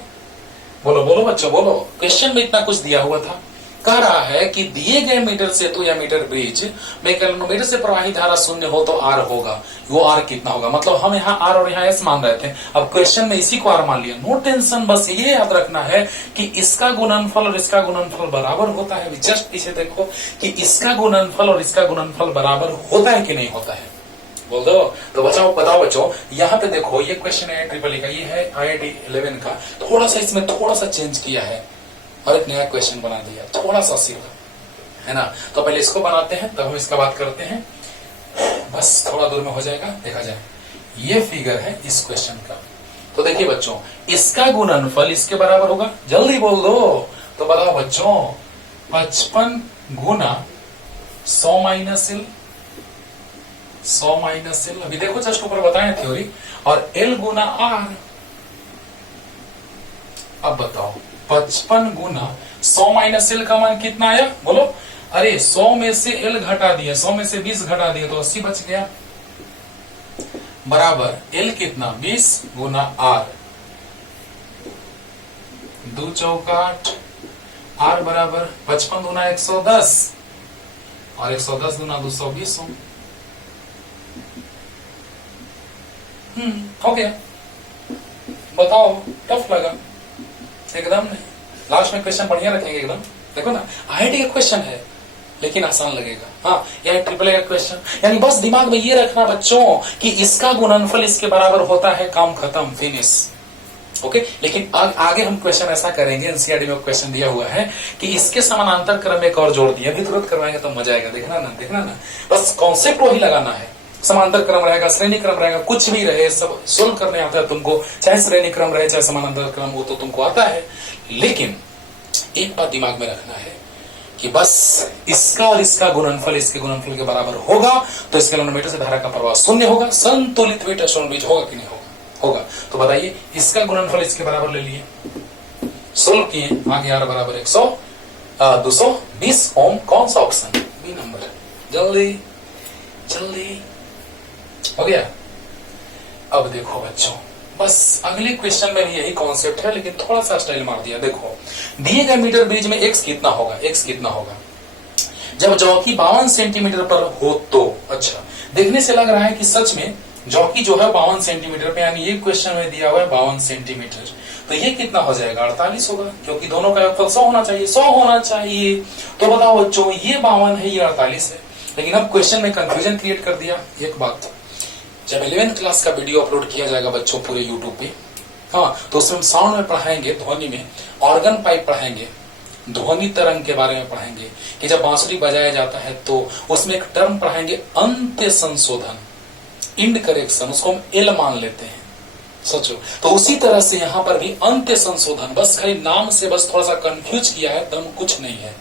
बोलो बोलो बच्चों बोलो, क्वेश्चन में इतना कुछ दिया हुआ था। कह रहा है कि दिए गए मीटर सेतु या मीटर ब्रिज में किलोमीटर से प्रवाही धारा शून्य हो तो R होगा। वो R कितना होगा? मतलब हम यहाँ R और यहाँ S मान रहे थे, अब क्वेश्चन में इसी को R मान लिया। नो टेंशन, बस ये याद रखना है कि इसका गुणनफल और इसका गुणनफल बराबर होता है। जस्ट पीछे देखो कि इसका गुणनफल और इसका गुणनफल बराबर होता है कि नहीं होता है, बोल दो। तो बचाओ, बताओ बच्चों, यहाँ पे देखो ये क्वेश्चन है ट्रिपल का, ये है IIT 11 का। थोड़ा सा इसमें थोड़ा सा चेंज किया है और एक नया क्वेश्चन बना दिया, थोड़ा सा सिर्फ, है ना। तो पहले इसको बनाते हैं तब हम इसका बात करते हैं, बस थोड़ा दूर में हो जाएगा, देखा जाए। ये फिगर है इस क्वेश्चन का। तो देखिए बच्चों, इसका गुणनफल इसके बराबर होगा, जल्दी बोल दो। तो बताओ बच्चों, 55 गुना 100 माइनस L, 100 माइनस L, अभी देखो जस्ट ऊपर बताएं थ्योरी, और L गुना R। अब बताओ 55 गुना 100 माइनस L का मान कितना आया, बोलो। अरे 100 में से L घटा दिया, 100 में से 20 घटा दिया तो 80 बच गया, बराबर L कितना 20 गुना R, 2 चौका 8, R बराबर 55 गुना 110 और 110 गुना 220 हो गया। बताओ, टफ लगा? एकदम नहीं। लास्ट में क्वेश्चन बढ़िया रखेंगे एकदम, देखो ना, IIT का क्वेश्चन है लेकिन आसान लगेगा। हाँ, यह ट्रिपल का क्वेश्चन, यानी बस दिमाग में ये रखना बच्चों कि इसका गुणनफल इसके बराबर होता है, काम खत्म, फिनिश। ओके, लेकिन आगे हम क्वेश्चन ऐसा करेंगे, एनसीईआरटी में क्वेश्चन दिया हुआ है कि इसके समानांतर क्रम में एक और जोड़ दिया, अभी तुरंत करवाएंगे तो मजा आएगा, देखना ना, देखना ना, बस कॉन्सेप्ट वही लगाना है। समांतर क्रम रहेगा, श्रेणी क्रम रहेगा, कुछ भी रहे, सब सोल्व करने आता है तुमको, चाहे श्रेणी क्रम रहे चाहे समानांतर क्रम, वो तो तुमको आता है। लेकिन एक बात दिमाग में रखना है कि बस इसका और इसका गुणनफल इसके गुणनफल के बराबर होगा तो इसके किलोमीटर से धारा का प्रवाह शून्य होगा, संतुलित मीटर स्टोन ब्रिज होगा कि नहीं होगा? होगा। तो बताइए, इसका गुणनफल इसके बराबर ले लिए, सोल्व किए, आगे R बराबर 220 ओम। कौन सा ऑप्शन? B number. जल्दी जल्दी हो गया। अब देखो बच्चों, बस अगले क्वेश्चन में भी यही कॉन्सेप्ट है लेकिन थोड़ा सा स्टाइल मार दिया। देखो, दिए गए मीटर ब्रिज में x कितना होगा, x कितना होगा जब चौकी 52 सेंटीमीटर पर हो तो। अच्छा, देखने से लग रहा है कि सच में चौकी जो है 52 सेंटीमीटर पे, यानी ये क्वेश्चन में दिया हुआ है 52 सेंटीमीटर, तो ये कितना हो जाएगा? 48 होगा, क्योंकि दोनों का योगफल 100 होना चाहिए, 100 होना चाहिए। तो बताओ बच्चों, ये 52 है, ये 48 है। लेकिन अब क्वेश्चन में कंफ्यूजन क्रिएट कर दिया। एक बात, जब 11th क्लास का वीडियो अपलोड किया जाएगा बच्चों पूरे यूट्यूब पे, हाँ, तो उसमें साउंड में पढ़ाएंगे, ध्वनि में ऑर्गन पाइप पढ़ाएंगे, ध्वनि तरंग के बारे में पढ़ाएंगे कि जब बांसुरी बजाया जाता है तो उसमें एक टर्म पढ़ाएंगे, अंत्य संशोधन, इंड करेक्शन, उसको हम एल मान लेते हैं, सोचो। तो उसी तरह से यहाँ पर भी अंत्य संशोधन, बस खाली नाम से बस थोड़ा सा कंफ्यूज किया है, दम कुछ नहीं है।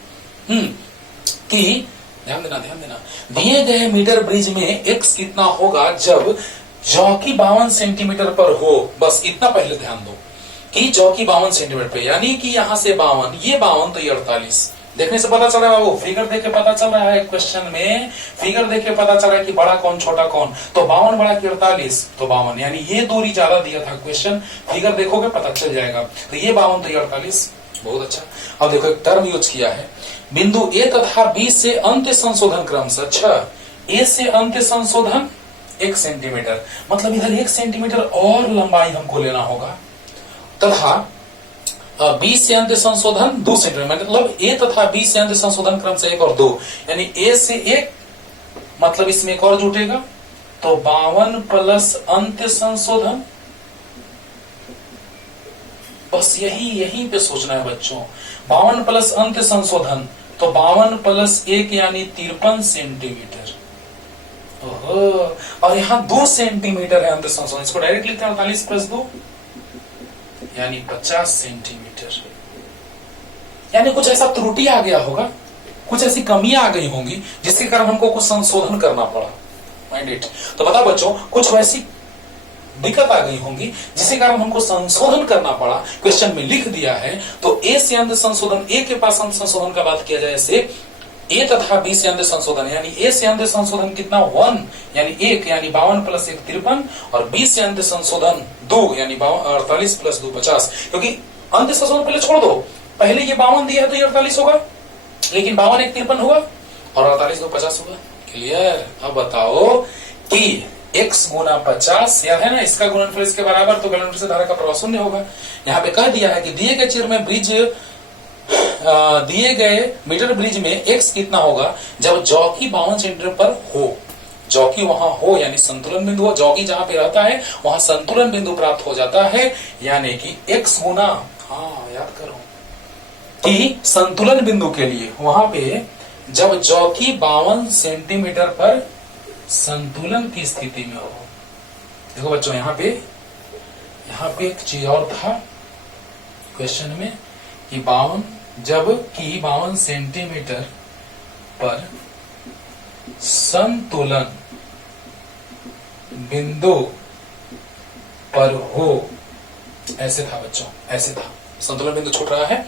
कि ध्यान देना, ध्यान देना, दिए गए मीटर ब्रिज में x कितना होगा जब चौकी 52 सेंटीमीटर पर हो, बस इतना पहले ध्यान दो कि चौकी 52 सेंटीमीटर पे, यानी कि यहाँ से 52, ये 52 तो ये 48। देखने से पता चल रहा है, वो फिगर देख के पता चल रहा है, क्वेश्चन में फिगर देख के पता चल रहा है कि बड़ा कौन छोटा कौन, तो 52 बड़ा कि 48, तो 52, यानी ये दूरी ज्यादा दिया था क्वेश्चन, फिगर देखोगे पता चल जाएगा। तो ये 52 तो ये 48, बहुत अच्छा। अब देखो, एक टर्म यूज किया है, बिंदु ए तथा बी से अंत्य संशोधन क्रम से। अच्छा, ए से अंत्य संशोधन 1 सेंटीमीटर, मतलब इधर 1 सेंटीमीटर और लंबाई हमको लेना होगा, तथा बी से अंत्य संशोधन 2 सेंटीमीटर, मतलब ए तथा बी से अंत्य संशोधन क्रम से 1 और 2, यानी ए से 1, मतलब इसमें एक और जुटेगा, तो 52 प्लस अंत्य संशोधन बस यहीं पे सोचना है बच्चों। 52 प्लस अंत्य संशोधन, तो 52 प्लस 1 यानी 53 सेंटीमीटर। ओहो, और यहाँ 2 सेंटीमीटर है अंत्य संशोधन, इसको डायरेक्ट लिखते हैं 48 प्लस 2 यानी 50 सेंटीमीटर। यानी कुछ ऐसा त्रुटि आ गया होगा, कुछ ऐसी कमियां आ गई होंगी जिसके कारण हमको कुछ संशोधन करना पड़ा। Mind it. तो बता बच्चों, कुछ वैसी दिक्कत आ गई होंगी जिसके कारण हमको संशोधन करना पड़ा। क्वेश्चन में लिख दिया है, तो ए से अंत संशोधन, ए के पास अंत संशोधन का बात किया जाए से ए तथा बी से अंत संशोधन, यानी ए से अंत संशोधन कितना 1 यानी 1 यानी 52 प्लस 1 53, और बी से अंत संशोधन 2 यानी 48 प्लस 2 50। क्योंकि अंत संशोधन पहले छोड़ दो, पहले ये 52 दिया है तो ये 48 होगा, लेकिन 52 1 53 होगा और 48 2 50 होगा। क्लियर। अब बताओ कि x गुना 50 याद है ना, इसका गुणनफल इसके बराबर, तो गैलोमीटर से धारा का प्रवाह शून्य होगा। यहाँ पे कह दिया है कि दिए गए चित्र में ब्रिज, दिए गए मीटर ब्रिज में x कितना होगा जब जॉकी 52 सेंटीमीटर पर हो। जॉकी वहां हो यानी संतुलन बिंदु हो, जॉकी जहां पे रहता है वहां संतुलन बिंदु प्राप्त हो जाता है, यानी कि x गुना, हाँ याद करो कि संतुलन बिंदु के लिए वहां पे जब जॉकी 52 सेंटीमीटर पर संतुलन की स्थिति में हो। देखो बच्चों, यहाँ पे एक चीज और था क्वेश्चन में कि 52 सेंटीमीटर पर संतुलन बिंदु पर हो, ऐसे था बच्चों, ऐसे था। संतुलन बिंदु छूट रहा है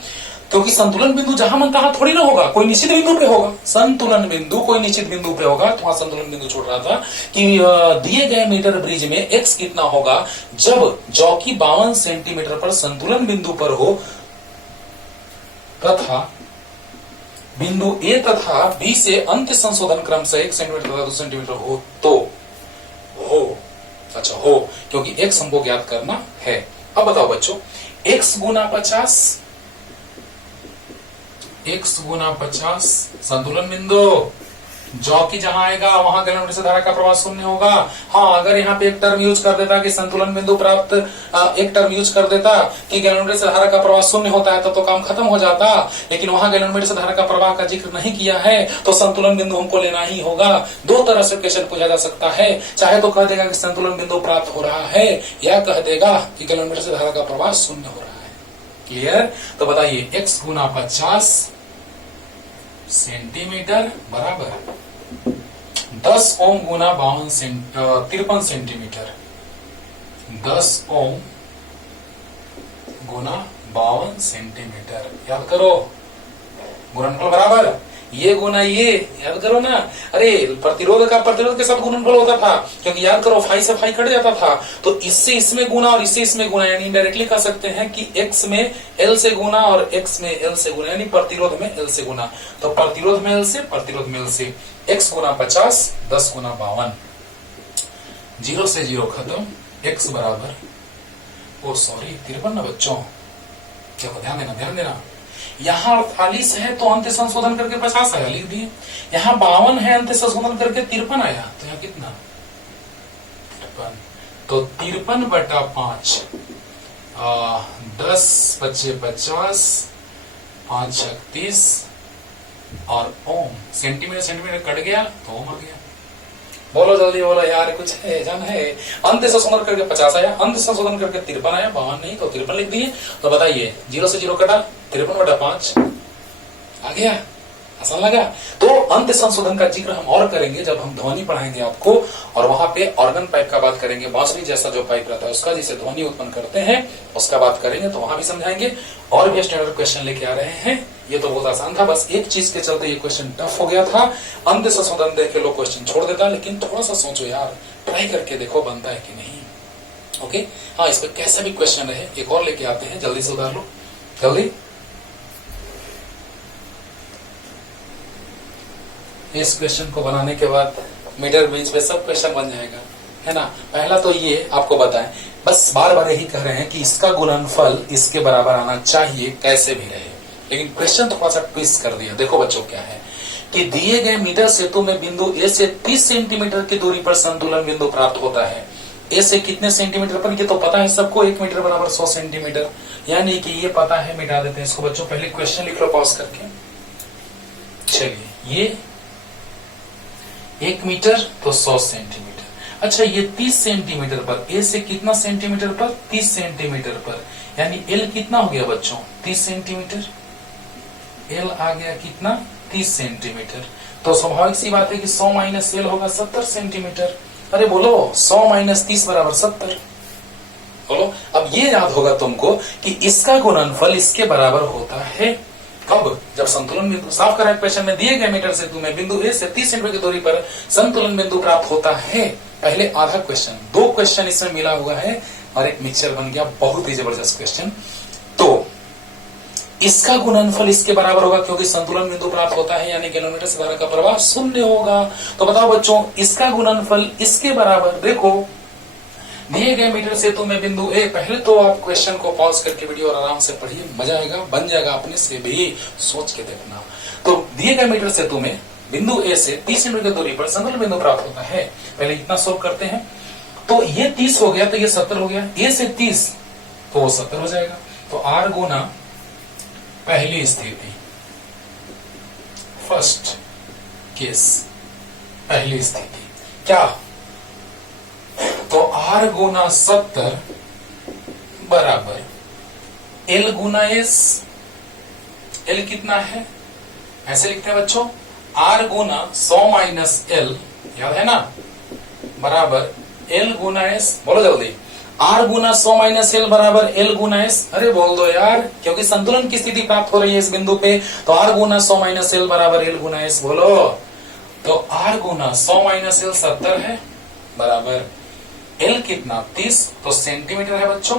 क्योंकि संतुलन बिंदु जहां मन तहां थोड़ी ना होगा, कोई निश्चित बिंदु पे होगा। संतुलन बिंदु कोई निश्चित बिंदु पे होगा, तो वहां संतुलन बिंदु छूट रहा था कि दिए गए मीटर ब्रिज में x कितना होगा जब जॉकी 52 सेंटीमीटर पर संतुलन बिंदु पर हो तथा बिंदु ए तथा बी से अंत्य संशोधन क्रम से 1 सेंटीमीटर तथा 2 सेंटीमीटर हो तो हो। अच्छा हो, क्योंकि x हमको ज्ञात करना है। अब बताओ बच्चों, x गुना 50 संतुलन बिंदु, जॉकी जहां आएगा वहां गैलोमीटर से धारा का प्रवाह शून्य होगा। हाँ, अगर यहाँ पे एक टर्म यूज कर देता कि संतुलन बिंदु प्राप्त, एक टर्म यूज कर देता कि गैलोमीटर से धारा का प्रवाह शून्य होता है तो काम खत्म हो जाता, लेकिन वहां गैलोमीटर से धारा का प्रवाह का जिक्र नहीं किया है, तो संतुलन बिंदु हमको लेना ही होगा। दो तरह से क्वेश्चन पूछा जा सकता है, चाहे तो कह देगा कि संतुलन बिंदु प्राप्त हो रहा है, या कह देगा कि गैलोमीटर से धारा का प्रवाह शून्य हो रहा है। क्लियर। तो बताइए, x गुना 50 सेंटीमीटर बराबर 10 ओम गुना 53 सेंटीमीटर, 10 ओम गुना 52 सेंटीमीटर। याद करो, गुणनफल बराबर ये गुना ये, याद करो ना। अरे प्रतिरोध का प्रतिरोध के साथ गुणनफल होता था, क्योंकि याद करो फाई से फाई कट जाता था, तो इससे इसमें गुना और इससे इसमें गुना, यानी इनडायरेक्टली कह सकते हैं कि x में l से गुना और x में l से गुना, यानी प्रतिरोध में l से गुना। तो प्रतिरोध में l से, प्रतिरोध में l से, x गुना 50 10 गुना 52, 0 से 0 खत्म, x बराबर, ओ सॉरी 53 ना बच्चों, देखो ध्यान देना, यहाँ 48 है तो अंत्य संशोधन करके 50 आया, लिख दिए। यहाँ 52 है, अंत्य संशोधन करके 53 आया, तो यहाँ कितना 53, तो 53/5, 10 बचे 50, 5 36 और ओम, सेंटीमीटर कट गया तो ओम आ गया। बोलो जल्दी बोलो यार, कुछ है जान है। अंत्य संशोधन करके 50 आया, अंत्य संशोधन करके 53 आया, 52 नहीं तो 53 लिख दिए। तो बताइए 0 से 0 कटा, 53/5 आ गया। आसान लगा। तो अंत्य संशोधन का जिक्र हम और करेंगे जब हम ध्वनि पढ़ाएंगे आपको, और वहां पे ऑर्गन पाइप का बात करेंगे, बांसुरी जैसा जो पाइप रहता है उसका, जिसे ध्वनि उत्पन्न करते हैं उसका बात करेंगे, तो वहां भी समझाएंगे। और भी स्टैंडर्ड क्वेश्चन लेके आ रहे हैं। ये तो बहुत आसान था, बस एक चीज के चलते ये क्वेश्चन टफ हो गया था। अंत्य संशोधन देख के लोग क्वेश्चन छोड़ देता, लेकिन थोड़ा सा सोचो यार, ट्राई करके देखो बनता है कि नहीं। ओके, हाँ, इस पर कैसा भी क्वेश्चन रहे एक और लेके आते हैं, जल्दी से उतार लो जल्दी। इस क्वेश्चन को बनाने के बाद मीटर ब्रिज पे सब क्वेश्चन बन जाएगा, है ना। पहला तो ये आपको बताएं, बस बार बार यही कह रहे हैं कि इसका गुणनफल इसके बराबर आना चाहिए कैसे भी रहे, लेकिन क्वेश्चन थोड़ा सा ट्विस्ट कर दिया। देखो बच्चों क्या है कि दिए गए मीटर सेतु में बिंदु ए से 30 सेंटीमीटर की दूरी पर संतुलन बिंदु प्राप्त होता है। ए से कितने सेंटीमीटर पर, ये तो पता है सबको, 1 मीटर बराबर 100 सेंटीमीटर, यानी कि ये पता है, मिटा देते हैं इसको बच्चों। पहले क्वेश्चन लिख लो पॉज करके। चलिए, ये 1 मीटर तो 100 सेंटीमीटर। अच्छा, ये 30 सेंटीमीटर पर, ए से कितना सेंटीमीटर पर? 30 सेंटीमीटर पर, यानी एल कितना हो गया बच्चों? 30 सेंटीमीटर। एल आ गया कितना? 30 सेंटीमीटर। तो स्वाभाविक सी बात है कि 100 माइनस एल होगा 70 सेंटीमीटर। अरे बोलो, 100 माइनस 30 बराबर 70। बोलो, अब ये याद होगा तुमको कि इसका गुणनफल इसके बराबर होता है कब? जब संतुलन बिंदु, साफ करा क्वेश्चन में दिए गए मीटर सेतु में बिंदु ए से 30 सेंटीमीटर की दूरी पर संतुलन बिंदु प्राप्त होता है। पहले आधा क्वेश्चन, 2 क्वेश्चन इसमें मिला हुआ है और एक मिक्सचर बन गया, बहुत ही जबरदस्त क्वेश्चन। तो इसका गुणनफल इसके बराबर होगा क्योंकि संतुलन बिंदु प्राप्त होता है, यानी किलोमीटर से धारा का प्रवाह 0 होगा। तो बताओ बच्चों, इसका गुणनफल इसके बराबर, देखो दिए गए मीटर सेतु में बिंदु ए, पहले तो आप क्वेश्चन को पॉज करके वीडियो और आराम से पढ़िए, मजा आएगा, बन जाएगा, अपने से भी सोच के देखना। तो दिए गए मीटर सेतु में बिंदु ए से 30 सेंटीमीटर की दूरी पर संतुलन बिंदु प्राप्त होता है। पहले इतना सोल्व करते हैं। तो ये 30 हो गया तो ये 70 हो गया, ए से 30 तो वो 70 हो जाएगा। तो आर गुना पहली स्थिति, फर्स्ट केस, पहली स्थिति क्या? तो आर गुना 70 बराबर एल गुना एस। एल कितना है? ऐसे लिखते हैं बच्चों, आर गुना 100 माइनस एल, याद है ना, बराबर एल गुना एस। बोलो जल्दी, आर गुना 100 माइनस एल बराबर एल गुना एस। अरे बोल दो यार, क्योंकि संतुलन की स्थिति प्राप्त हो रही है इस बिंदु पे, तो आर गुना 100 माइनस एल बराबर एल गुना एस। बोलो, तो आर गुना 100 माइनस एल 70 है, बराबर एल कितना? 30, तो सेंटीमीटर है बच्चों,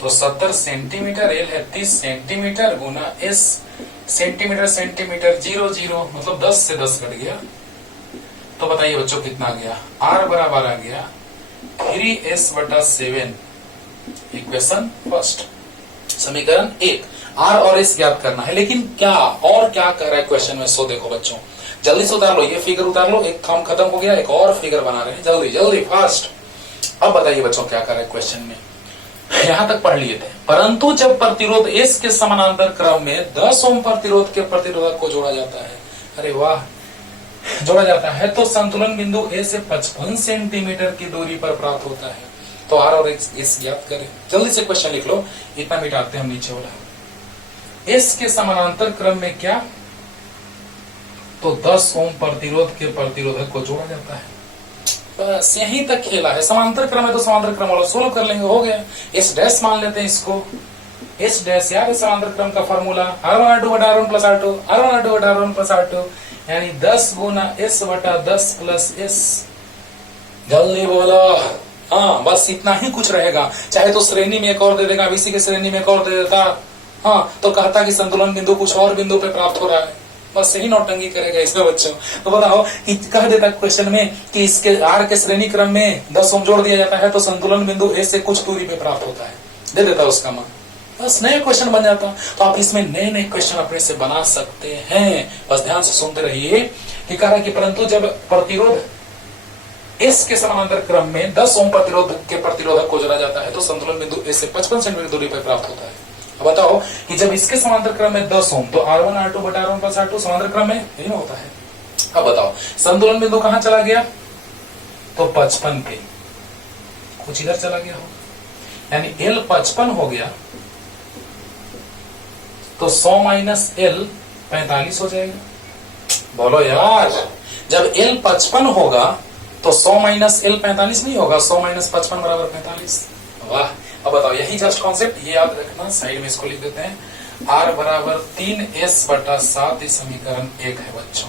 तो 70 सेंटीमीटर, एल है 30 सेंटीमीटर गुना एस। सेंटीमीटर सेंटीमीटर 0 0, मतलब 10 से 10 कट गया। तो बताइए बच्चों कितना आ गया? आर बराबर आ गया 3s/7। इक्वेशन फर्स्ट, समीकरण 1। आर और एस ज्ञात करना है, लेकिन क्या और क्या कर रहा है क्वेश्चन में, सो देखो बच्चों, जल्दी से उतार लो, ये फिगर उतार लो, एक काम खत्म हो गया, एक और फिगर बना रहे हैं, जल्दी जल्दी फास्ट। अब बताइए बच्चों क्या कर रहे हैं क्वेश्चन में, यहां तक पढ़ लिए थे। परंतु जब प्रतिरोध एस के समानांतर क्रम में 10 ओम प्रतिरोध के प्रतिरोधक को जोड़ा जाता है, अरे वाह, जोड़ा जाता है, तो संतुलन बिंदु ए से 55 सेंटीमीटर की दूरी पर प्राप्त होता है। तो आर और एस ज्ञात करें। जल्दी से क्वेश्चन लिख लो, इतना मिटाते हैं हम नीचे वाला। एस के समानांतर क्रम में क्या? तो 10 ओम प्रतिरोध के प्रतिरोधक को जोड़ा जाता है। बस यहीं तक खेला है। समांतर क्रम है तो समांतर क्रम वाला सोल्व कर लेंगे, हो गया। एस डैश मान लेते हैं इसको, एस डैश यार समांतर क्रम का फॉर्मूला R1R2 बटा R1 प्लस R2, R1R2 बटा R1 प्लस R2, यानी 10 गुना S बटा 10 प्लस S। जल्दी बोलो, हाँ बस इतना ही कुछ रहेगा। चाहे तो श्रेणी में एक और दे देगा, इसी की श्रेणी में एक और दे देता, हाँ तो कहता कि संतुलन बिंदु कुछ और बिंदु पे प्राप्त हो रहा है, बस यही नौटंकी करेगा इसमें बच्चों। तो बताओ कि कह देता क्वेश्चन में कि इसके आर के श्रेणी क्रम में 10 ओम जोड़ दिया जाता है तो संतुलन बिंदु ए से कुछ दूरी पे प्राप्त होता है, दे देता उसका मान, बस नया क्वेश्चन बन जाता। तो आप इसमें नए नए क्वेश्चन अपने से बना सकते हैं, बस ध्यान से सुनते रहिए। कि कह रहा कि परंतु जब प्रतिरोध एस के समानांतर क्रम में 10 ओम प्रतिरोध के प्रतिरोधक को जोड़ा जाता है तो संतुलन बिंदु ए से 55 सेंटीमीटर दूरी पर प्राप्त होता है। अब बताओ कि जब इसके समांतर क्रम में 10 ओम, तो R1R2 बटा R1 प्लस R2 समांतर क्रम में यही होता है। अब बताओ संतुलन बिंदु कहां चला गया? तो 55 पे, कुछ इधर चला गया होगा, यानी L 55 हो गया तो 100 माइनस L 45 हो जाएगा। बोलो यार, जब L 55 होगा तो 100 माइनस L 45 नहीं होगा, 100 माइनस 55 बराबर 45। वाह, अब बताओ यही जस्ट कॉन्सेप्ट, ये याद रखना, साइड में इसको लिख देते हैं। R बराबर 3s बटा 7, समीकरण 1 है बच्चों।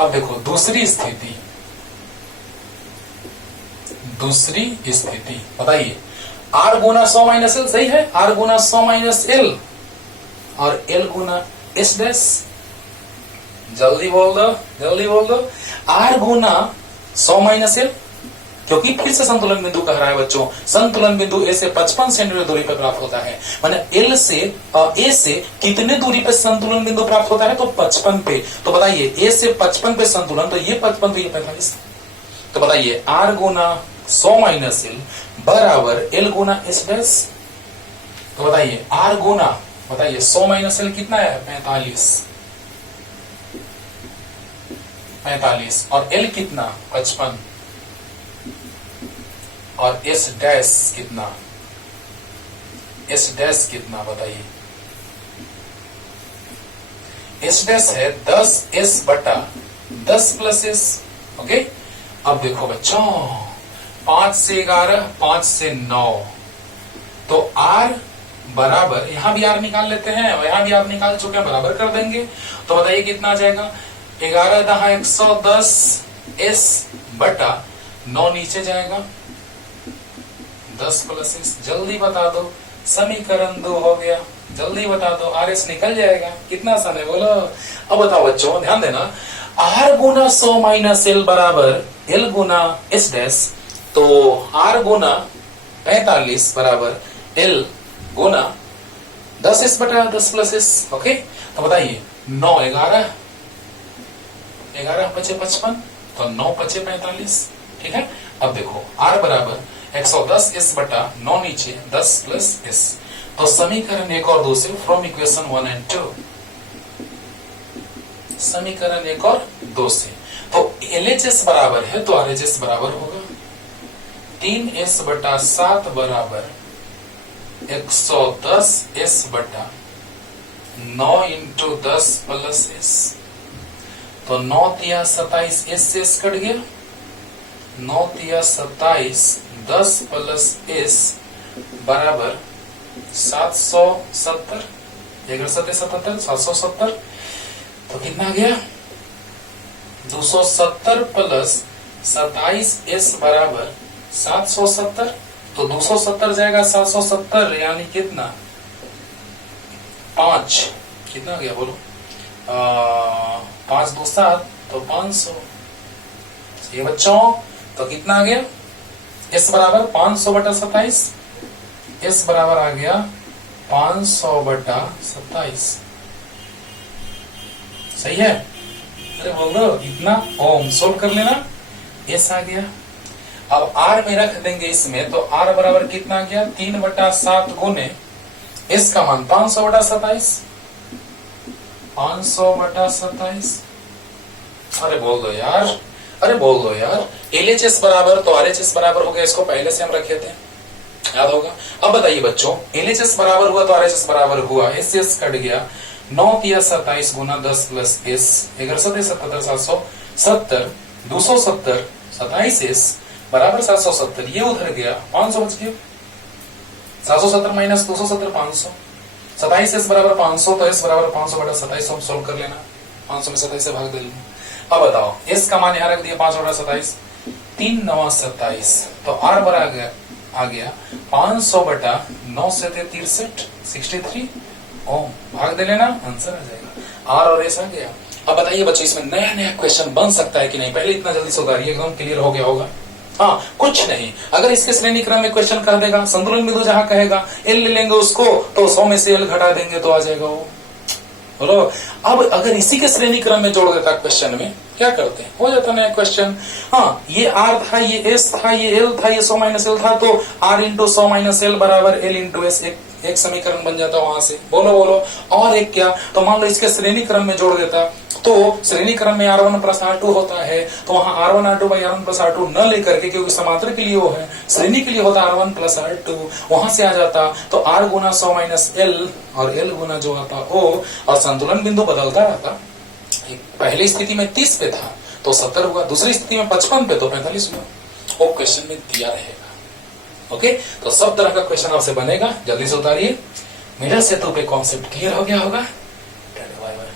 अब देखो दूसरी स्थिति, बताइए, R गुना 100 माइनस एल सही है, R गुना 100 माइनस एल और L गुना S डैश। जल्दी बोल दो, R गुना 100 माइनस एल, क्योंकि फिर से संतुलन बिंदु कह रहा है बच्चों, संतुलन बिंदु ए से 55 सेंटीमीटर दूरी पर प्राप्त होता है, माने एल से ए से कितने दूरी पे संतुलन बिंदु प्राप्त होता है? तो 55 पे। तो बताइए ए से 55 पे संतुलन, तो ये 55 तो ये 45। तो बताइए आर गुना 100 माइनस एल बराबर एल गुना एस डैश। तो बताइए आर गुना, बताइए 100 माइनस एल कितना है 45 और एल कितना 55 और एस डैश कितना बताइए। एस डैश है 10 एस बटा 10 प्लस एस। ओके, अब देखो बच्चों 5 से 11 5 से 9 तो आर बराबर, यहां भी आर निकाल लेते हैं और यहां भी आर निकाल चुके हैं, बराबर कर देंगे तो बताइए कितना आ जाएगा 11 दहा 110 एस बटा 9 नीचे जाएगा 10 प्लस एस। जल्दी बता दो, समीकरण 2 हो गया, जल्दी बता दो, आर एस निकल जाएगा। कितना आसान है बोलो। अब बताओ बच्चों ध्यान देना, आर गुना 100 माइनस एल बराबर एल गुना एस डैश, तो आर गुना 45 बराबर एल गुना 10 एस बटा 10 प्लस एस। ओके, तो बताइए 9 11 पचे 55 तो 9 पचे 45। ठीक है, अब देखो आर बराबर 110 एस बटा 9 नीचे 10 प्लस एस, तो समीकरण 1 और 2 से फ्रॉम इक्वेशन 1 एंड 2, समीकरण 1 और 2 से तो एलएचएस बराबर है तो आरएचएस बराबर होगा 3s बटा 7 बराबर 110 एस बटा 9 इंटू 10 प्लस एस, तो 9 तिया 27 एस से एस कट गया, 9 तिया 27 10 प्लस एस बराबर 770, 77 770, तो कितना गया 270 प्लस 27 एस बराबर 770, तो 270 जाएगा 770 यानी कितना 5, कितना गया बोलो 5 2 7 तो 500। ये बच्चों तो कितना आ गया एस बराबर 500 बटा 27, एस बराबर आ गया 500 बटा 27। सही है, अरे बोल दो इतना ओम, सोल्व कर लेना, एस आ गया। अब आर में रख देंगे इसमें, तो आर बराबर कितना आ गया 3 बटा 7 गुने एस का मान 500 बटा 27, 500 बटा 27। अरे बोल दो यार, अरे बोल दो यार, एलएचएस बराबर तो आरएचएस बराबर हो गया, इसको पहले से हम रखे थे, याद होगा। अब बताइए बच्चों एलएचएस बराबर हुआ तो आरएचएस बराबर हुआ, एस एस कट गया, 9 तिया 27 गुना 10 प्लस एस, 11 7 77 770, 270 27 एस बराबर 770, ये उधर गया 500 बच गया, 770 माइनस 270 500, 27 एस बराबर 500, तो एस बराबर 500 बटा 27 हम सोल्व कर लेना, 500 में 27 से भाग दे लेना। अब बताओ एस का मान यहाँ रख दिया 500 बटा 27, 3 9 27, तो आर बराबर आ गया 500 बटा 9 से 63 63 ओम, भाग दे लेना, आंसर आ जाएगा, आर और एस आ गया। अब बताइए बच्चों इसमें नया नया क्वेश्चन बन सकता है कि नहीं, पहले इतना जल्दी से उतारिए, एकदम क्लियर हो गया होगा। हाँ कुछ नहीं, अगर इसके श्रेणी क्रम में क्वेश्चन कर देगा, संतुलन बिंदु जहां कहेगा एल ले लेंगे उसको, तो 100 में से एल घटा देंगे तो आ जाएगा वो, बोलो। अब अगर इसी के श्रेणी क्रम में जोड़ देता क्वेश्चन में, क्या करते हैं, हो जाता नया क्वेश्चन। हाँ ये आर था, ये एस था, ये एल था, ये 100 माइनस एल था, तो आर इंटू 100 माइनस एल बराबर एल इंटू एस, एक समीकरण बन जाता वहां से, बोलो बोलो। और एक क्या, तो मान लो इसके श्रेणी क्रम में जोड़ देता, तो श्रेणी क्रम में R1 प्लस R2 होता है, तो वहां R1 R2 by R1 plus R2 न लेकर के, क्योंकि समांतर के लिए वो है, श्रेणी के लिए होता R1 प्लस R2, वहां से आ जाता तो R गुना 100 माइनस एल और एल गुना जो आता O, और संतुलन बिंदु बदलता रहता, पहली स्थिति में 30 पे था तो 70 हुआ, दूसरी स्थिति में 55 पे तो 45 हुआ, वो क्वेश्चन में दिया रहेगा। ओके, तो सब तरह का क्वेश्चन आपसे बनेगा, जल्दी से उतारिए। मिडल सेतु पे कॉन्सेप्ट क्लियर हो गया होगा। Bye bye.